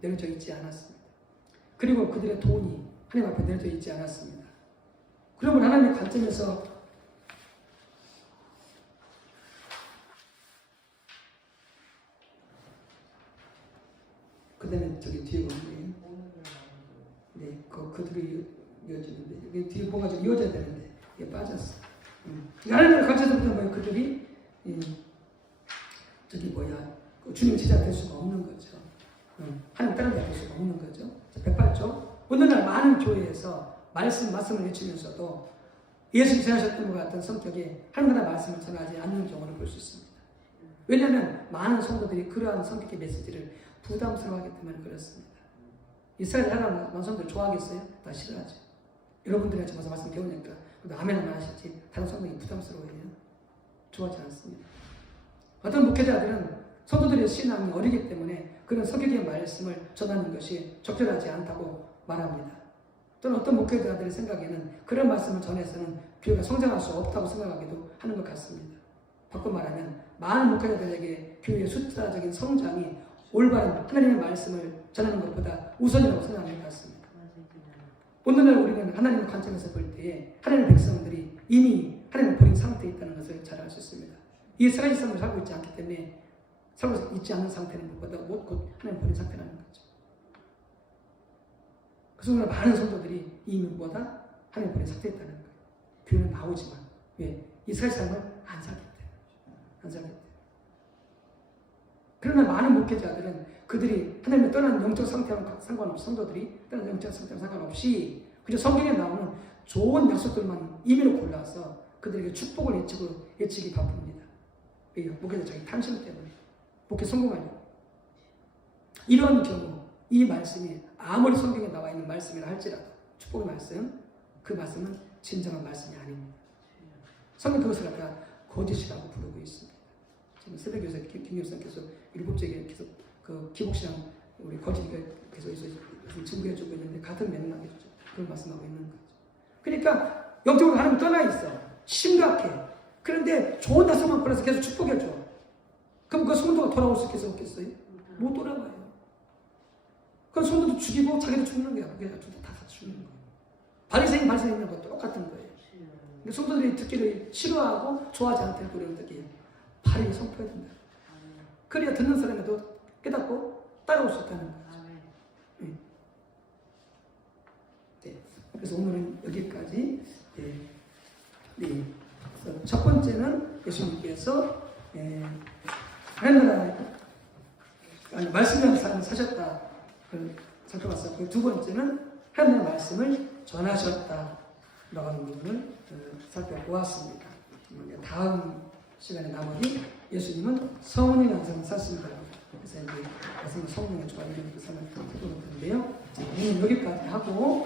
내려져 있지 않았습니다. 그리고 그들의 돈이 하나님 앞에 내려져 있지 않았습니다. 그러면 하나님의 관점에서 그 다음에 저기 뒤에 보면 네, 그들이 이어지는데 이게 뒤에 뭐가 좀 이어져야 되는데 이게 빠졌어. 하나님의 관점에서부터 뭐야 그들이 저기 뭐야 그 주님 제자 될 수가 없는 거죠. 하나님 다른 데 될 수가 없는 거죠. 108조 오늘날 많은 교회에서 말씀을 외치면서도 예수님 전하셨던 것 같은 성격의 하나님 나라 말씀을 전하지 않는 경우를 볼 수 있습니다. 왜냐하면 많은 성도들이 그러한 성격의 메시지를 부담스러워하기 때문에 그렇습니다. 이스라엘 나라 성도들 좋아하겠어요? 다 싫어하죠. 여러분들이 와서 말씀 배우니까 아멘만 하시지 다른 성도들이 부담스러워해요. 좋아하지 않습니다. 어떤 목회자들은 성도들의 신앙이 어리기 때문에 그런 성격의 말씀을 전하는 것이 적절하지 않다고 말합니다. 또는 어떤 목회자들의 생각에는 그런 말씀을 전해서는 교회가 성장할 수 없다고 생각하기도 하는 것 같습니다. 바꿔 말하면 많은 목회자들에게 교회의 숫자적인 성장이 올바른 하나님의 말씀을 전하는 것보다 우선이라고 생각하는 것 같습니다. 오늘날 우리는 하나님의 관점에서 볼 때에 하나님의 백성들이 이미 하나님을 버린 상태에 있다는 것을 잘 알 수 있습니다. 이 세가지 삶을 살고 있지 않기 때문에 살고 있지 않는 상태는 무엇보다 곧 하나님을 버린 상태라는 거죠. 그래서 오늘 많은 성도들이 이미 무엇보다 하나님을 버린 상태에 있다는 거예요. 교회는 나오지만 왜? 이 세가지 삶을 안 살기 때문에. 안 살기 때문에. 그러나 많은 목회자들은 그들이 하나님을 떠난 영적 상태와는 상관없이 성도들이 떠난 영적 상태와 상관없이 그저 성경에 나오는 좋은 약속들만 임의로 골라서 그들에게 축복을 예치기 바쁩니다. 왜요? 목회자 자기 탐심 때문에 목회 성공하려고. 이런 경우 이 말씀이 아무리 성경에 나와 있는 말씀이라 할지라도 축복의 말씀 그 말씀은 진정한 말씀이 아닙니다. 성경 그것을 갖다가 거짓이라고 부르고 있습니다. 지금 새벽에서 김교수님께서 일곱째에 계속 그 기복신앙 우리 거짓이 계속 증거해주고 있는데 같은 맥락이죠. 그걸 말씀하고 있는 거죠. 그러니까 영적으로 하나님 떠나 있어. 심각해. 그런데 좋은 약속만 골라서 계속 축복해줘. 그럼 그 성도가 돌아올 수 있겠어요? 못 돌아와요. 그 성도도 죽이고 자기도 죽는 거야. 그게 다 죽는 거예요. 바리새인하고 똑같은 거예요. 성도들이 듣기를 싫어하고 좋아하지 않다는 노래를 듣기에 바르게 선포해야 된다. 그래야 듣는 사람에도 깨닫고 따라올 수 있다는 거죠. 네. 네. 그래서 오늘은 여기까지. 네. 네. 첫 번째는 예수님께서 하나님 나라 말씀을 사셨다. 살펴봤었고 두 번째는 하나님의 말씀을 전하셨다. 라고 하는 부분을 살펴보았습니다. 다음 시간에 나머지 예수님은 성령의 안성을 샀습니다. 그래서 이제 성령의 조화 이런 것도 설명을 드릴 텐데요. 오늘 여기까지 하고